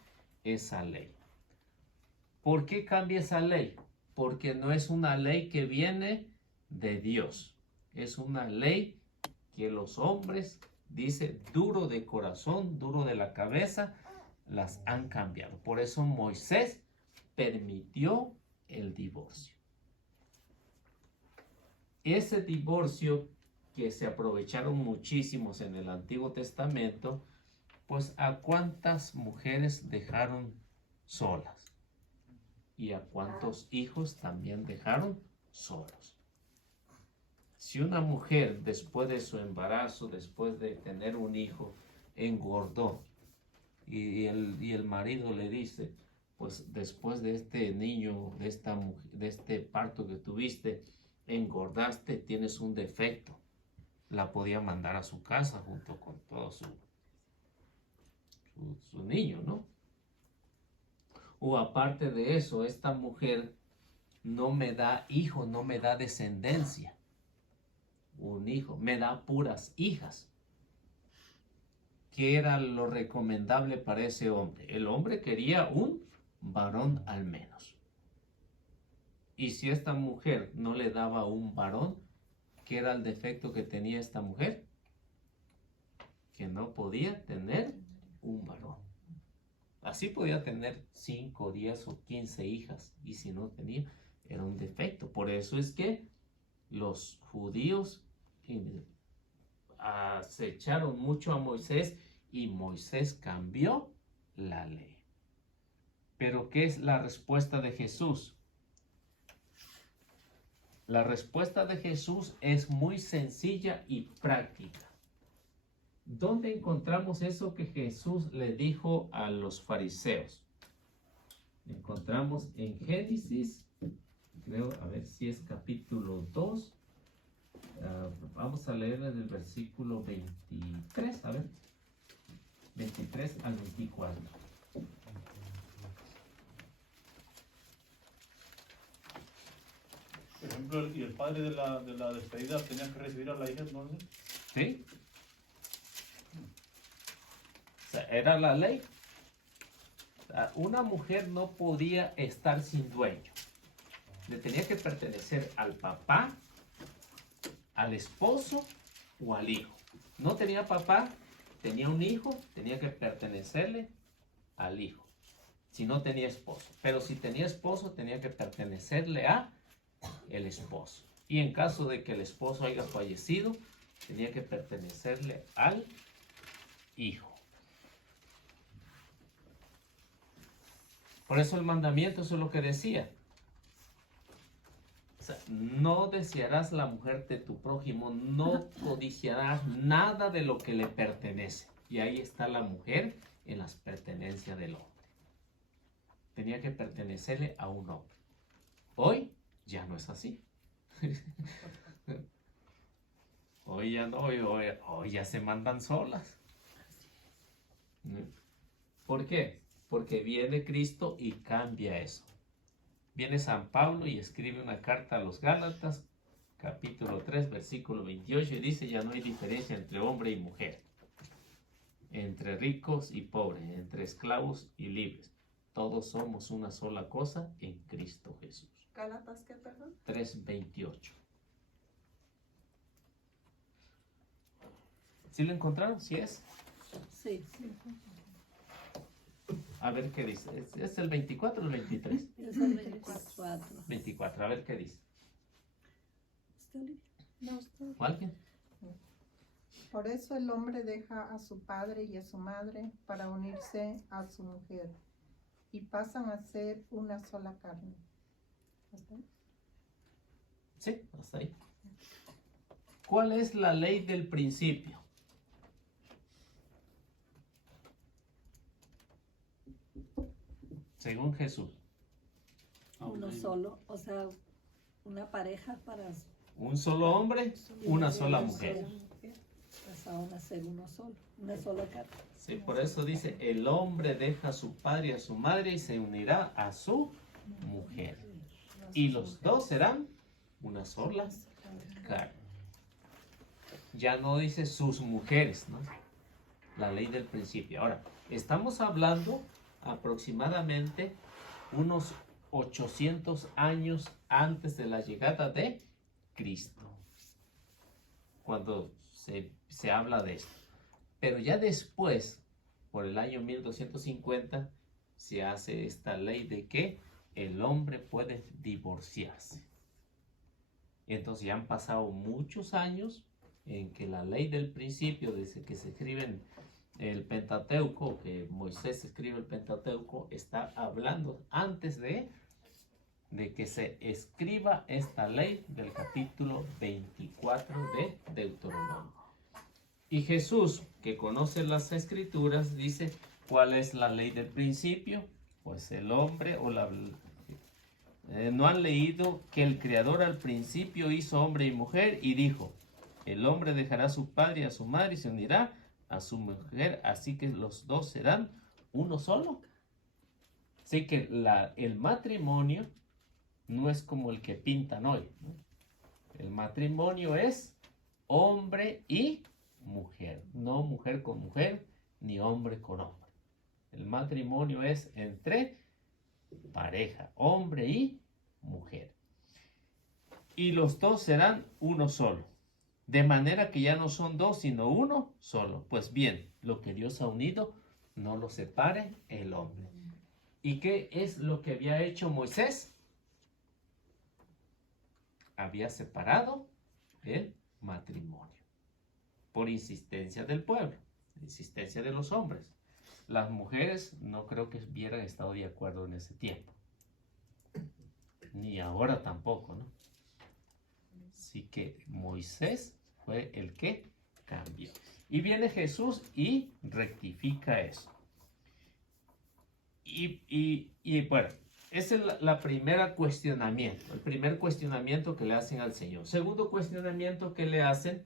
esa ley. ¿Por qué cambia esa ley? Porque no es una ley que viene de Dios. Es una ley que los hombres, dice, duro de corazón, duro de la cabeza, las han cambiado. Por eso Moisés permitió el divorcio. Ese divorcio que se aprovecharon muchísimos en el Antiguo Testamento, pues ¿a cuántas mujeres dejaron solas? Y a cuántos hijos también dejaron solos. Si una mujer después de su embarazo, después de tener un hijo, engordó y el marido le dice, pues después de este niño, de este parto que tuviste, engordaste, tienes un defecto, la podía mandar a su casa junto con todo su niño, ¿no? O aparte de eso, esta mujer no me da hijo, no me da descendencia. Un hijo, me da puras hijas. ¿Qué era lo recomendable para ese hombre? El hombre quería un varón al menos. Y si esta mujer no le daba un varón, ¿qué era el defecto que tenía esta mujer? Que no podía tener un varón. Así podía tener 5, 10 o 15 hijas. Y si no tenía, era un defecto. Por eso es que los judíos acecharon mucho a Moisés y Moisés cambió la ley. Pero ¿qué es la respuesta de Jesús? La respuesta de Jesús es muy sencilla y práctica. ¿Dónde encontramos eso que Jesús le dijo a los fariseos? Encontramos en Génesis, creo, a ver si es capítulo 2. Vamos a leer en el versículo 23, a ver, 23 al 24. Por ejemplo, y el padre de la despedida tenía que recibir a la hija, ¿no? ¿Sí? O sea, era la ley. O sea, una mujer no podía estar sin dueño. Le tenía que pertenecer al papá, al esposo o al hijo. No tenía papá, tenía un hijo, tenía que pertenecerle al hijo. Si no tenía esposo. Pero si tenía esposo, tenía que pertenecerle a el esposo. Y en caso de que el esposo haya fallecido, tenía que pertenecerle al hijo. Por eso el mandamiento, eso es lo que decía. O sea, no desearás la mujer de tu prójimo, no codiciarás nada de lo que le pertenece. Y ahí está la mujer en las pertenencias del hombre. tenía que pertenecerle a un hombre. Hoy ya no es así. Hoy ya no, hoy ya se mandan solas. ¿Por qué? Porque viene Cristo y cambia eso. Viene San Pablo y escribe una carta a los Gálatas, capítulo 3, versículo 28, y dice, ya no hay diferencia entre hombre y mujer, entre ricos y pobres, entre esclavos y libres. Todos somos una sola cosa en Cristo Jesús. ¿Gálatas qué, perdón? 3:28. ¿Sí lo encontraron? ¿Sí es? Sí, A ver qué dice. ¿Es el 24 o el 23? es el 24. 24, a ver qué dice. ¿Está bien? No, está bien. ¿O alguien? Por eso el hombre deja a su padre y a su madre para unirse a su mujer y pasan a ser una sola carne. ¿Hasta ahí? Sí, hasta ahí. ¿Cuál es la ley del principio? Según Jesús. Uno solo, o sea, una pareja para Un solo hombre, una sola mujer. pasaron a ser uno solo, una sola carne. Sí, por eso dice, el hombre deja a su padre y a su madre y se unirá a su mujer. Y los dos serán una sola carne. Ya no dice sus mujeres, ¿no? La ley del principio. Ahora, estamos hablando aproximadamente unos 800 años antes de la llegada de Cristo, cuando se habla de esto. Pero ya después, por el año 1250, se hace esta ley de que el hombre puede divorciarse. Entonces ya han pasado muchos años en que la ley del principio, desde que se escribe el Pentateuco, que Moisés escribe el Pentateuco, está hablando antes de que se escriba esta ley del capítulo 24 de Deuteronomio. Y Jesús, que conoce las escrituras, dice, ¿cuál es la ley del principio? Pues el hombre ¿no han leído que el Creador al principio hizo hombre y mujer y dijo, el hombre dejará a su padre y a su madre y se unirá a su mujer, así que los dos serán uno solo? Así que el matrimonio no es como el que pintan hoy, ¿no? El matrimonio es hombre y mujer, no mujer con mujer, ni hombre con hombre. El matrimonio es entre pareja, hombre y mujer. Y los dos serán uno solo. De manera que ya no son dos, sino uno solo. Pues bien, lo que Dios ha unido, no lo separe el hombre. ¿Y qué es lo que había hecho Moisés? Había separado el matrimonio. Por insistencia del pueblo, insistencia de los hombres. Las mujeres no creo que hubieran estado de acuerdo en ese tiempo. Ni ahora tampoco, ¿no? Así que Moisés fue el que cambió. Y viene Jesús y rectifica eso. Y bueno, ese es la primera cuestionamiento, el primer cuestionamiento que le hacen al Señor. Segundo cuestionamiento que le hacen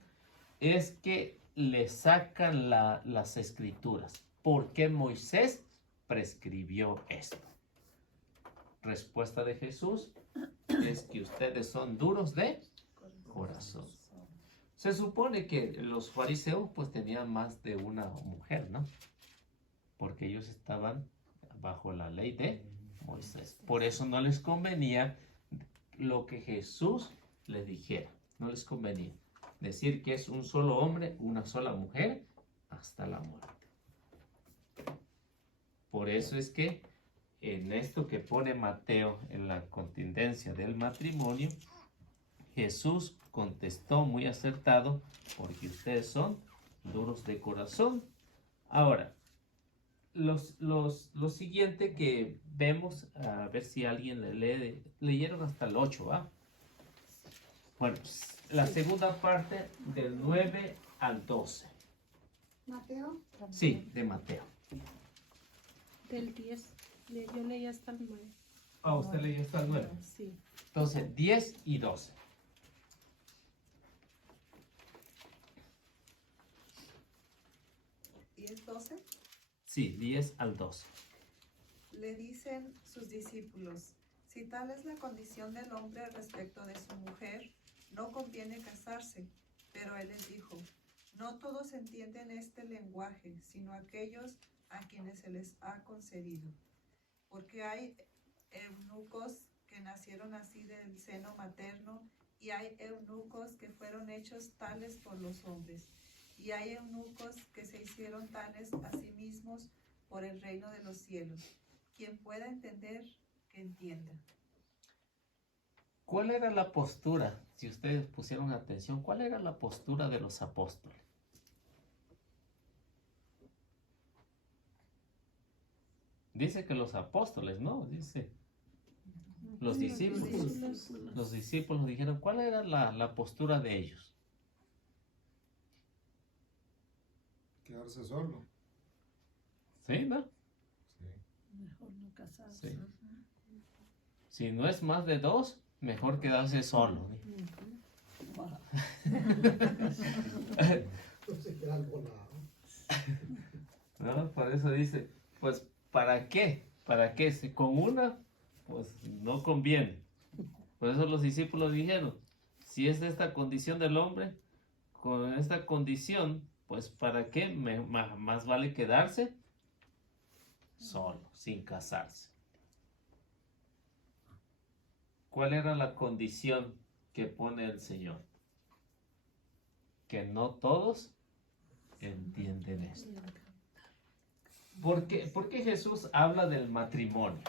es que le sacan las escrituras. ¿Por qué Moisés prescribió esto? Respuesta de Jesús es que ustedes son duros de corazón. Se supone que los fariseos pues tenían más de una mujer, ¿no? Porque ellos estaban bajo la ley de Moisés. Por eso no les convenía lo que Jesús les dijera. No les convenía decir que es un solo hombre, una sola mujer, hasta la muerte. Por eso es que en esto que pone Mateo en la contingencia del matrimonio, Jesús contestó muy acertado, porque ustedes son duros de corazón. Ahora, lo siguiente que vemos, a ver si alguien leyeron hasta el 8, ¿va? Bueno, la segunda parte del 9 al 12. Mateo. Sí, de Mateo. Del 10. Yo leí hasta el 9. Ah, usted leyó hasta el 9. Sí. Entonces, 10 y 12. ¿10:12? Sí, 10 al 12. Le dicen sus discípulos, si tal es la condición del hombre respecto de su mujer, no conviene casarse. Pero él les dijo, no todos entienden este lenguaje, sino aquellos a quienes se les ha concedido. Porque hay eunucos que nacieron así del seno materno, y hay eunucos que fueron hechos tales por los hombres, y hay eunucos que se hicieron tales a sí mismos por el reino de los cielos. Quien pueda entender, que entienda. ¿Cuál era la postura? Si ustedes pusieron atención, ¿cuál era la postura de los apóstoles? Dice que los apóstoles, ¿no? Dice los discípulos. Los discípulos dijeron, ¿cuál era la postura de ellos? Quedarse solo. ¿Sí, no? Sí. Mejor no casarse. Sí. Si no es más de 2, mejor quedarse solo. Wow. No se queda algo nada. ¿No? Por eso dice, pues, ¿para qué? ¿Para qué? Si con una, pues no conviene. Por eso los discípulos dijeron, si es de esta condición del hombre, con esta condición, pues ¿para qué? Más vale quedarse solo, sin casarse. ¿Cuál era la condición que pone el Señor? Que no todos entienden esto. ¿Por qué Jesús habla del matrimonio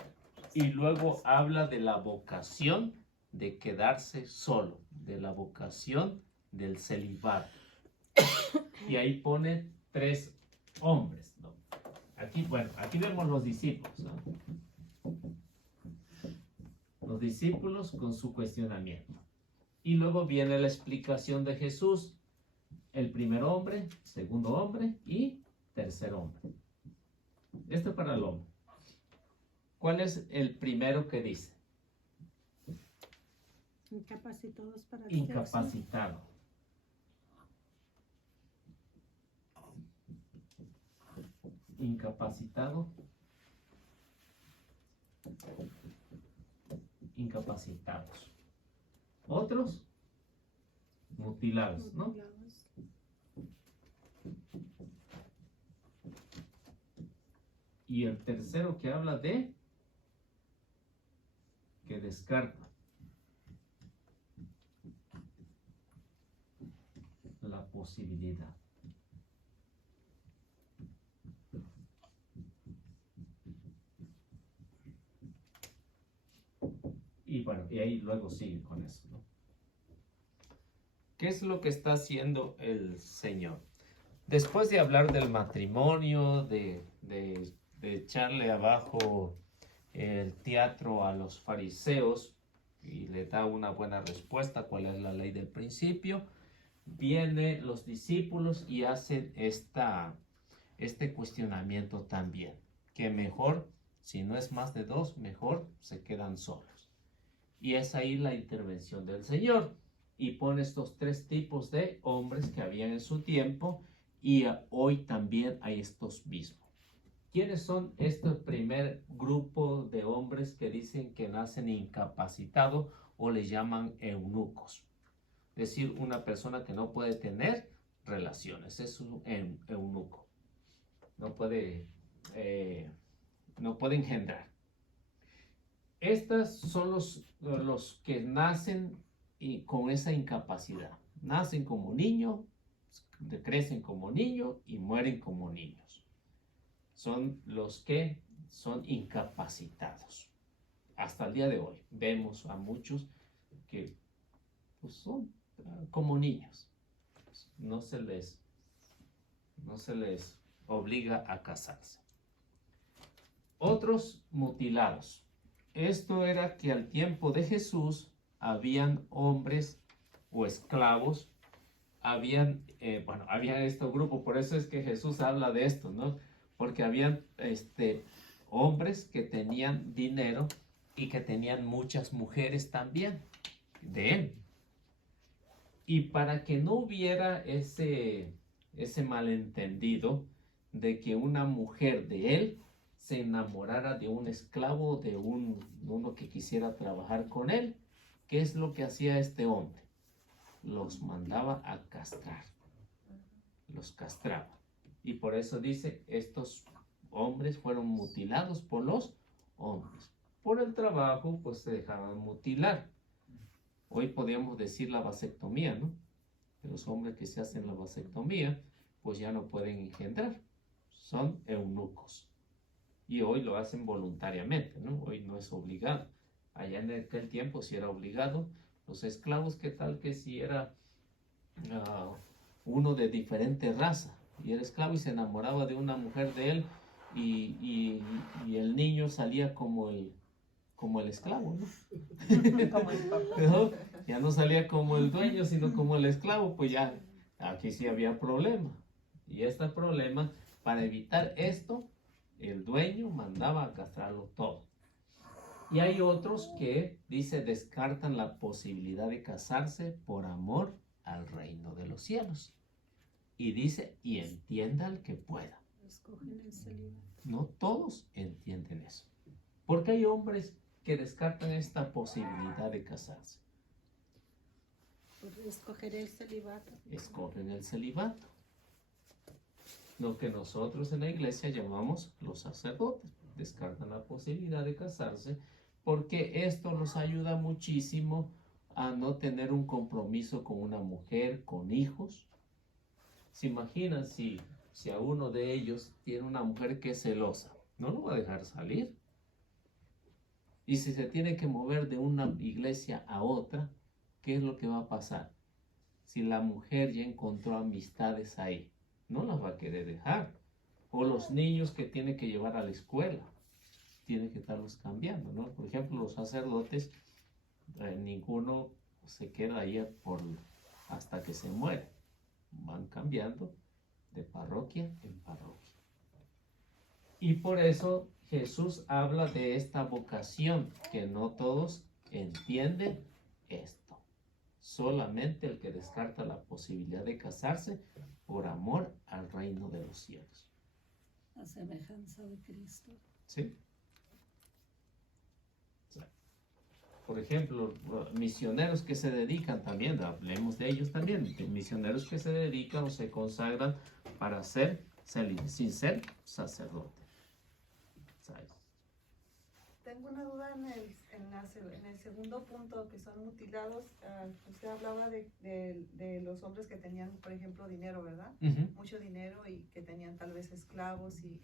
y luego habla de la vocación de quedarse solo, de la vocación del celibato? Y ahí pone 3 hombres, ¿no? Aquí vemos los discípulos, ¿no? Los discípulos con su cuestionamiento. Y luego viene la explicación de Jesús. El primer hombre, segundo hombre y tercer hombre. Esto es para el hombre. ¿Cuál es el primero que dice? Incapacitados para el Incapacitado. Incapacitado. Incapacitados. Otros mutilados, sexo. ¿no? Mutilados. Y el tercero que habla de que descarta la posibilidad. Y bueno, y ahí luego sigue con eso, ¿no? ¿Qué es lo que está haciendo el Señor? Después de hablar del matrimonio, de echarle abajo el teatro a los fariseos, y le da una buena respuesta, cuál es la ley del principio, vienen los discípulos y hacen este cuestionamiento también, que mejor, si no es más de 2, mejor se quedan solos. Y es ahí la intervención del Señor, y pone estos 3 tipos de hombres que habían en su tiempo, y hoy también hay estos mismos. ¿Quiénes son este primer grupo de hombres que dicen que nacen incapacitados o les llaman eunucos? Es decir, una persona que no puede tener relaciones, es un eunuco. No puede engendrar. Estos son los que nacen con esa incapacidad. Nacen como niños, crecen como niños y mueren como niños. Son los que son incapacitados. Hasta el día de hoy vemos a muchos que pues, son como niños. No se les obliga a casarse. Otros mutilados. Esto era que al tiempo de Jesús habían hombres o esclavos, había estos grupos, por eso es que Jesús habla de esto, ¿no? Porque habían hombres que tenían dinero y que tenían muchas mujeres también de él. Y para que no hubiera ese malentendido de que una mujer de él se enamorara de un esclavo, de uno que quisiera trabajar con él, ¿qué es lo que hacía este hombre? Los mandaba a castrar, los castraba. Y por eso dice, estos hombres fueron mutilados por los hombres. Por el trabajo, pues se dejaban mutilar. Hoy podríamos decir la vasectomía, ¿no? De los hombres que se hacen la vasectomía, pues ya no pueden engendrar. Son eunucos. Y hoy lo hacen voluntariamente, ¿no? Hoy no es obligado. Allá en aquel tiempo sí era obligado. Los esclavos, ¿qué tal que si era uno de diferente raza? Y era esclavo y se enamoraba de una mujer de él y el niño salía como el esclavo, ¿no? Como el papá. ¿No? Ya no salía como el dueño, sino como el esclavo, pues ya aquí sí había problema. Y este problema, para evitar esto, el dueño mandaba a castrarlo todo. Y hay otros que, dice, descartan la posibilidad de casarse por amor al reino de los cielos. Y dice, y entienda el que pueda. Escogen el celibato. No todos entienden eso. Porque hay hombres que descartan esta posibilidad de casarse. Por escoger el celibato. Escogen el celibato. Lo que nosotros en la iglesia llamamos los sacerdotes. Descartan la posibilidad de casarse porque esto los ayuda muchísimo a no tener un compromiso con una mujer, con hijos. ¿Se imaginan si a uno de ellos tiene una mujer que es celosa? No lo va a dejar salir. Y si se tiene que mover de una iglesia a otra, ¿qué es lo que va a pasar? Si la mujer ya encontró amistades ahí, no las va a querer dejar. O los niños que tiene que llevar a la escuela, tiene que estarlos cambiando, ¿no? Por ejemplo, los sacerdotes, ninguno se queda ahí hasta que se muere. Van cambiando de parroquia en parroquia. Y por eso Jesús habla de esta vocación, que no todos entienden esto. Solamente el que descarta la posibilidad de casarse por amor al reino de los cielos. A semejanza de Cristo. ¿Sí? Por ejemplo, misioneros que se dedican también, hablemos de ellos también, de misioneros que se dedican o se consagran para ser sin ser sacerdote. ¿Sabes? Tengo una duda en el segundo punto, que son mutilados. Usted hablaba de los hombres que tenían, por ejemplo, dinero, ¿verdad? Ujú. Mucho dinero y que tenían tal vez esclavos y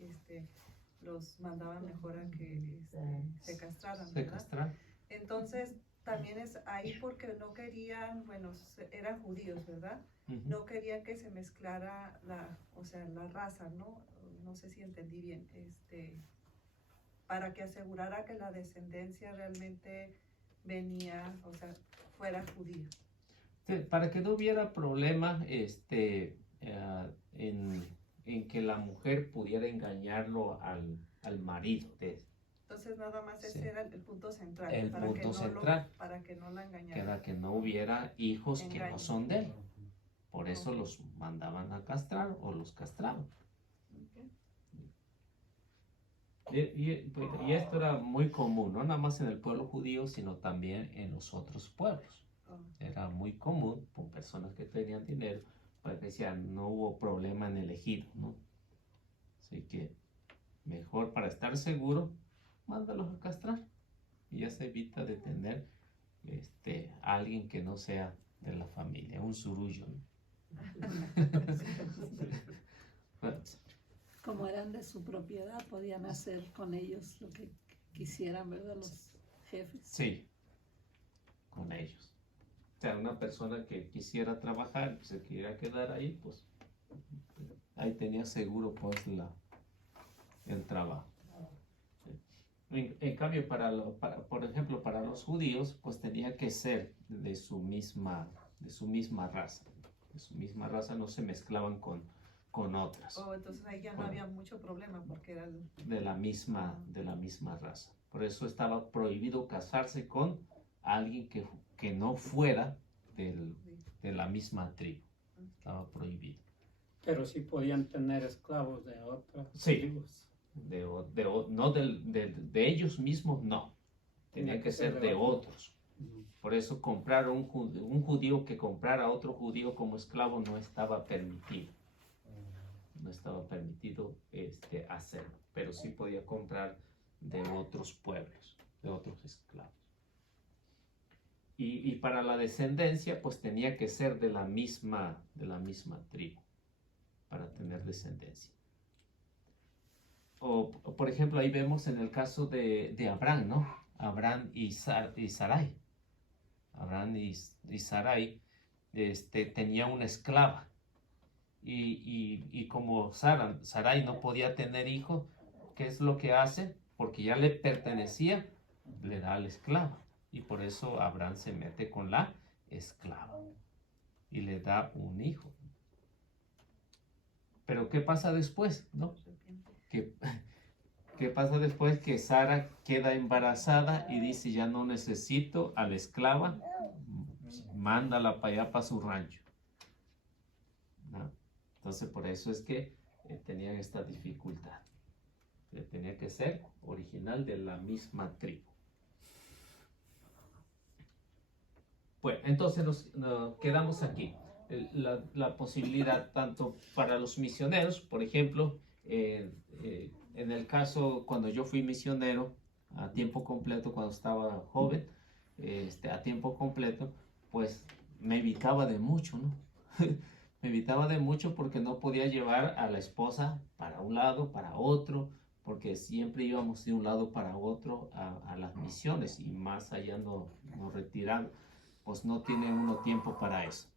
los mandaban mejor a que se castraran, Se ¿verdad? castran. Entonces, también es ahí porque no querían, bueno, eran judíos, ¿verdad? Ujú. No querían que se mezclara la raza, ¿no? No sé si entendí bien, para que asegurara que la descendencia realmente venía, o sea, fuera judía. Sí, para que no hubiera problema en que la mujer pudiera engañarlo al marido de Entonces nada más Sí. ese era el punto central. El para punto que no central. para que no la que engañara. era que no hubiera hijos que no Engaño. son de él. Por eso Ok. los mandaban a castrar o los castraban. Ok. Y esto era muy común, no nada más en el pueblo judío, sino también en los otros pueblos. Oh. Era muy común con personas que tenían dinero, pues decían, no hubo problema en elegir, ¿no? Así que mejor para estar seguro, mándalos a castrar. Y ya se evita de tener a alguien que no sea de la familia, un surullo, ¿no? Como eran de su propiedad, podían hacer con ellos lo que quisieran, ¿verdad? Los jefes. Sí, con ellos. O sea, una persona que quisiera trabajar, que se quisiera quedar ahí, pues ahí tenía seguro pues el trabajo. En cambio, por ejemplo, para los judíos, pues tenía que ser de su misma raza. De su misma raza, no se mezclaban con con otras Oh, entonces ahí ya no había mucho problema porque era el... de la misma raza. Por eso estaba prohibido casarse con alguien que no fuera de la misma tribu. Estaba prohibido. Pero sí podían tener esclavos de otras Sí. tribus. No de ellos mismos, no. Tenía que ser de otros. Ujú. Por eso comprar un judío que comprara a otro judío como esclavo no estaba permitido. No estaba permitido hacerlo. Pero sí podía comprar de otros pueblos, de otros esclavos. Y para la descendencia, pues tenía que ser de la misma tribu para tener descendencia. O, por ejemplo, ahí vemos en el caso de Abraham, ¿no? Abraham y Sarai. Abraham y Sarai tenía una esclava. Y como Sarai no podía tener hijo, ¿qué es lo que hace? Porque ya le pertenecía, le da a la esclava. Y por eso Abraham se mete con la esclava y le da un hijo. Pero ¿qué pasa después? ¿No? ¿Qué pasa después? Que Sara queda embarazada y dice, ya no necesito a la esclava, mándala para allá, para su rancho. ¿No? Entonces por eso es que tenían esta dificultad. Tenía que ser original de la misma tribu. Bueno, entonces nos quedamos aquí. La posibilidad tanto para los misioneros, por ejemplo, en el caso cuando yo fui misionero a tiempo completo, cuando estaba joven, a tiempo completo, pues me evitaba de mucho, ¿no? Me evitaba de mucho porque no podía llevar a la esposa para un lado, para otro, porque siempre íbamos de un lado para otro a las misiones y más allá nos retiraron, pues no tiene uno tiempo para eso.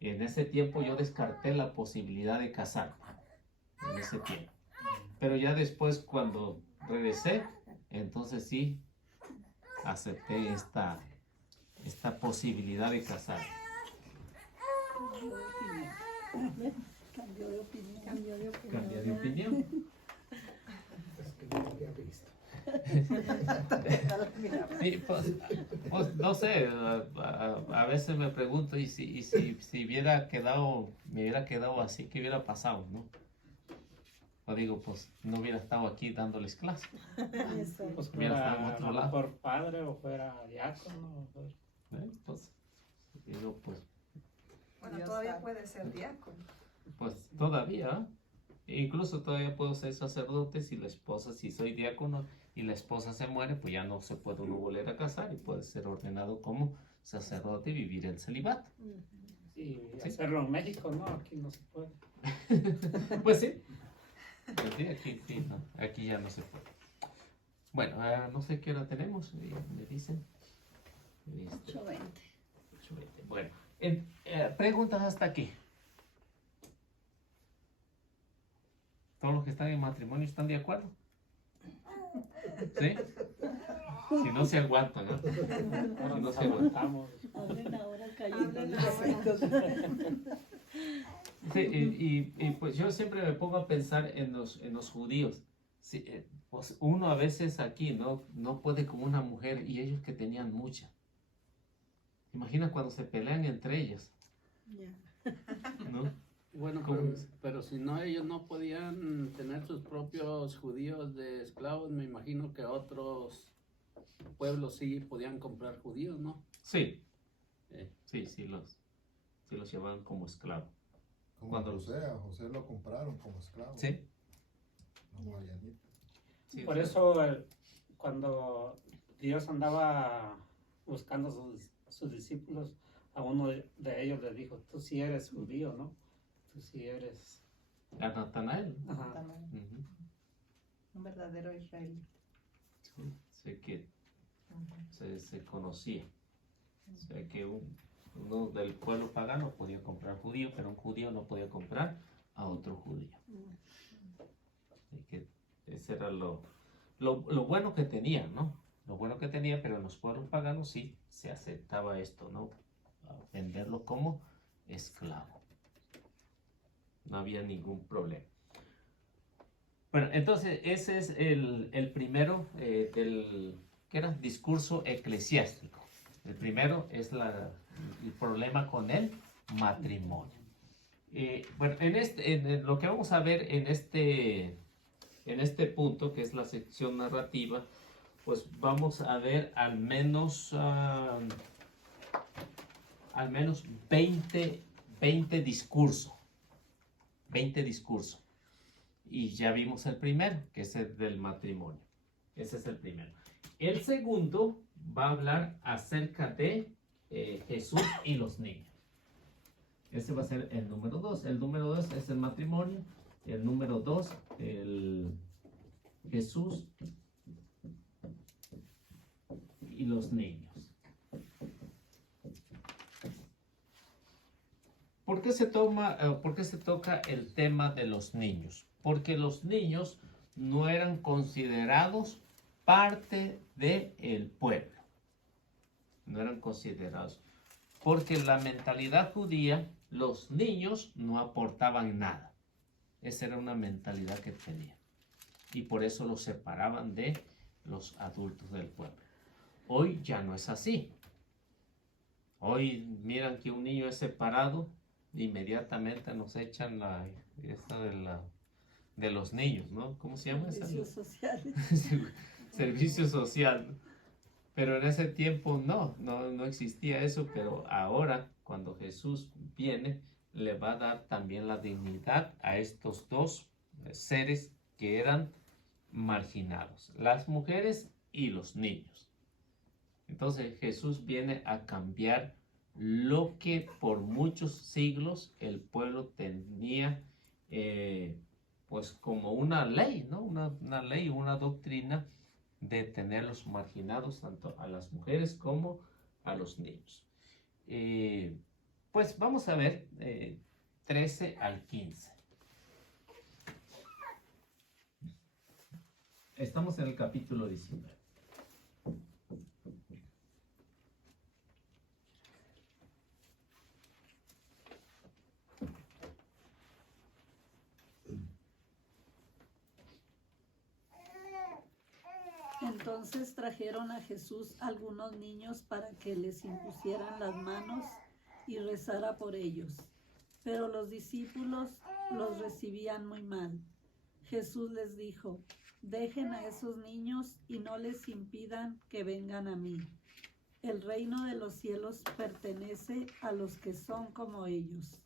En ese tiempo yo descarté la posibilidad de casarme, en ese tiempo. Pero ya después cuando regresé, entonces sí acepté esta posibilidad de casarme. Cambió de opinión. Cambié de opinión. Es que no había visto. Sí, pues, no sé, a veces me pregunto y si me hubiera quedado así, ¿qué hubiera pasado, no? O digo, pues no hubiera estado aquí dándoles clases. Pues Hubiera estado en fuera otro a lo lado. mejor padre o fuera diácono. O fuera- Pues, digo, pues Bueno, Dios todavía sabe. puede ser diácono. Pues todavía, ¿eh? Incluso todavía puedo ser sacerdote si la esposa, si soy diácono y la esposa se muere, pues ya no se puede uno volver a casar y puede ser ordenado como sacerdote y vivir en celibato. Y Sí. hacerlo en México, ¿no? Aquí no se puede. Pues sí. Pues sí, aquí sí, no, aquí ya no se puede. Bueno, no sé qué hora tenemos, me dicen. 8:20. 8:20. Bueno, preguntas hasta aquí. ¿Todos los que están en matrimonio están de acuerdo? ¿Sí? Si no se aguantan, ¿no? Ahora Si no nos se aguantan. aguantamos. Hablen ahora cayendo. Hablen ahora. Sí, y pues yo siempre me pongo a pensar en los judíos. Sí, pues uno a veces aquí no puede como una mujer y ellos que tenían mucha. Imagina cuando se pelean entre ellos, ¿no? Bueno, ¿Cómo pero, es? pero si no, ellos no podían tener sus propios judíos de esclavos, me imagino que otros pueblos sí podían comprar judíos, ¿no? Sí, Eh. sí los llevaban como esclavos. Como Cuando- a José lo compraron como esclavo. Sí, No, Marianita. sí, Por sí. eso cuando Dios andaba buscando sus discípulos, a uno de ellos le dijo, tú sí eres judío, ¿no? Tú sí eres... A Natanael. Ajá. Ujú. Un verdadero israelita. Sí, sé que se conocía. O sea que uno del pueblo pagano podía comprar judío, pero un judío no podía comprar a otro judío. Así que ese era lo bueno que tenía, ¿no? Lo bueno que tenía, pero en los pueblos paganos sí se aceptaba esto, ¿no? A venderlo como esclavo. no había ningún problema. Bueno, entonces ese es el primero del, ¿qué era? Discurso eclesiástico. El primero es el problema con el matrimonio. Bueno, en lo que vamos a ver en este punto, que es la sección narrativa, pues vamos a ver al menos 20 discursos. 20 discursos. Y ya vimos el primero, que es el del matrimonio. Ese es el primero. El segundo va a hablar acerca de Jesús y los niños. Ese va a ser el número 2. El número 2 es el matrimonio. El número 2, el Jesús y los niños. ¿Por qué se toca el tema de los niños? Porque los niños no eran considerados parte del pueblo. No eran considerados. Porque en la mentalidad judía, los niños no aportaban nada. Esa era una mentalidad que tenían. Y por eso los separaban de los adultos del pueblo. Hoy ya no es así. Hoy miran que un niño es separado, inmediatamente nos echan de los niños, ¿no? ¿Cómo se llama esa? Servicios sociales. Servicio social. Pero en ese tiempo no existía eso, pero ahora cuando Jesús viene, le va a dar también la dignidad a estos dos seres que eran marginados, las mujeres y los niños. Entonces Jesús viene a cambiar lo que por muchos siglos el pueblo tenía pues como una ley, ¿no? Una ley, una doctrina de tenerlos marginados tanto a las mujeres como a los niños. Pues vamos a ver 13 al 15. Estamos en el capítulo 19. Entonces trajeron a Jesús algunos niños para que les impusieran las manos y rezara por ellos. Pero los discípulos los recibían muy mal. Jesús les dijo: dejen a esos niños y no les impidan que vengan a mí. El reino de los cielos pertenece a los que son como ellos.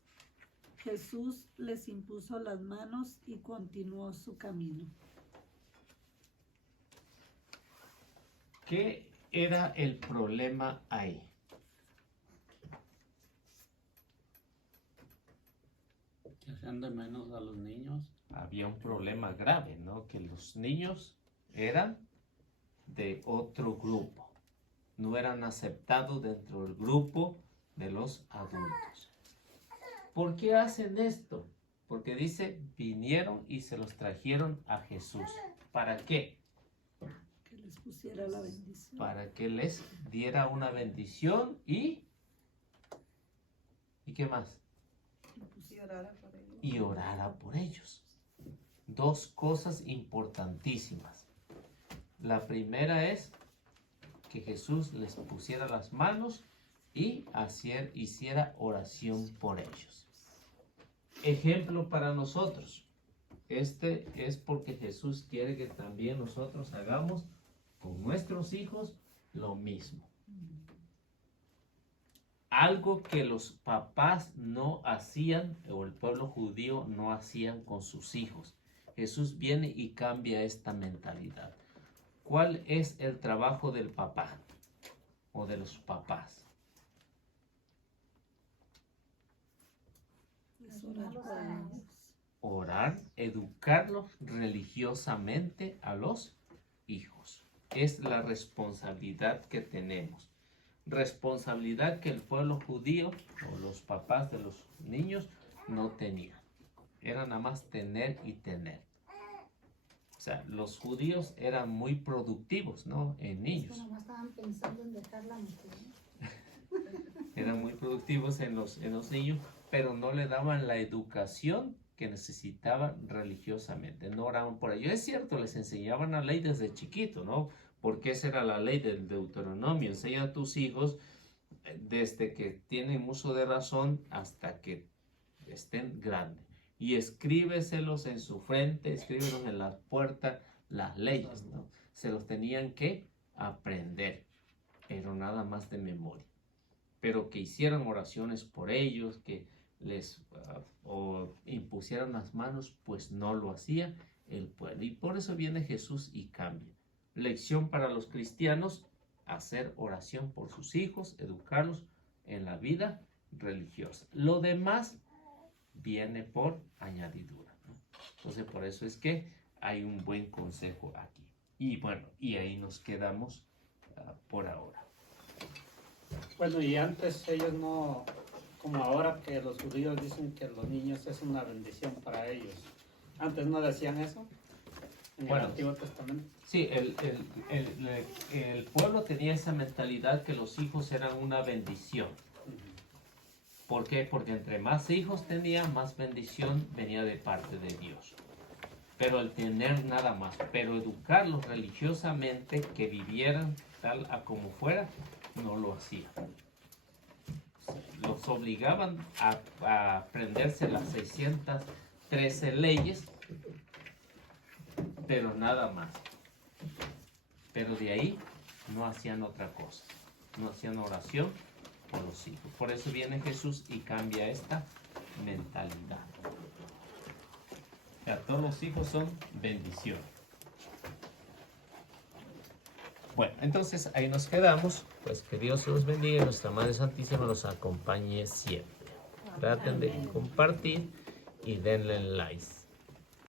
Jesús les impuso las manos y continuó su camino. ¿Qué era el problema ahí? Que hacían de menos a los niños. Había un problema grave, ¿no? Que los niños eran de otro grupo. No eran aceptados dentro del grupo de los adultos. ¿Por qué hacen esto? Porque dice, vinieron y se los trajeron a Jesús. ¿Para qué? Que les pusiera la bendición. Para que les diera una bendición y ¿qué más? Y orara por ellos. Y orara por ellos. Dos cosas importantísimas. La primera es que Jesús les pusiera las manos y hiciera oración por ellos. Ejemplo para nosotros. Este es porque Jesús quiere que también nosotros hagamos con nuestros hijos lo mismo. Algo que los papás no hacían, o el pueblo judío no hacían con sus hijos. Jesús viene y cambia esta mentalidad. ¿Cuál es el trabajo del papá o de los papás? Es orar por ellos. Orar, educarlos religiosamente a los hijos. Es la responsabilidad que tenemos. Responsabilidad que el pueblo judío o los papás de los niños no tenían. Era nada más tener y tener. O sea, los judíos eran muy productivos, ¿no? En niños. Nomás estaban pensando en dejar la mujer. Eran muy productivos en los niños, pero no le daban la educación que necesitaban religiosamente, no oraban por ello. Es cierto, les enseñaban la ley desde chiquito, ¿no? Porque esa era la ley del Deuteronomio. Enseña a tus hijos desde que tienen uso de razón hasta que estén grandes. Y escríbeselos en su frente, escríbelos en la puerta, las leyes, ¿no? Se los tenían que aprender, pero nada más de memoria. Pero que hicieran oraciones por ellos, que les o impusieran las manos, pues no lo hacía el pueblo. Y por eso viene Jesús y cambia. Lección para los cristianos: hacer oración por sus hijos, educarlos en la vida religiosa. Lo demás viene por añadidura, ¿no? Entonces, por eso es que hay un buen consejo aquí. Y bueno, y ahí nos quedamos por ahora. Bueno, y antes ellos no, como ahora que los judíos dicen que los niños es una bendición para ellos. Antes no decían eso en Bueno, el Antiguo Testamento. Sí, el pueblo tenía esa mentalidad que los hijos eran una bendición. ¿Por qué? Porque entre más hijos tenía, más bendición venía de parte de Dios. Pero el tener nada más, pero educarlos religiosamente, que vivieran tal a como fuera, no lo hacían. Los obligaban a aprenderse las 613 leyes, pero nada más. Pero de ahí no hacían otra cosa, no hacían oración por los hijos. Por eso viene Jesús y cambia esta mentalidad. O sea, todos los hijos son bendición. Bueno, entonces ahí nos quedamos. Pues que Dios los bendiga y nuestra Madre Santísima los acompañe siempre. Traten de compartir y denle likes.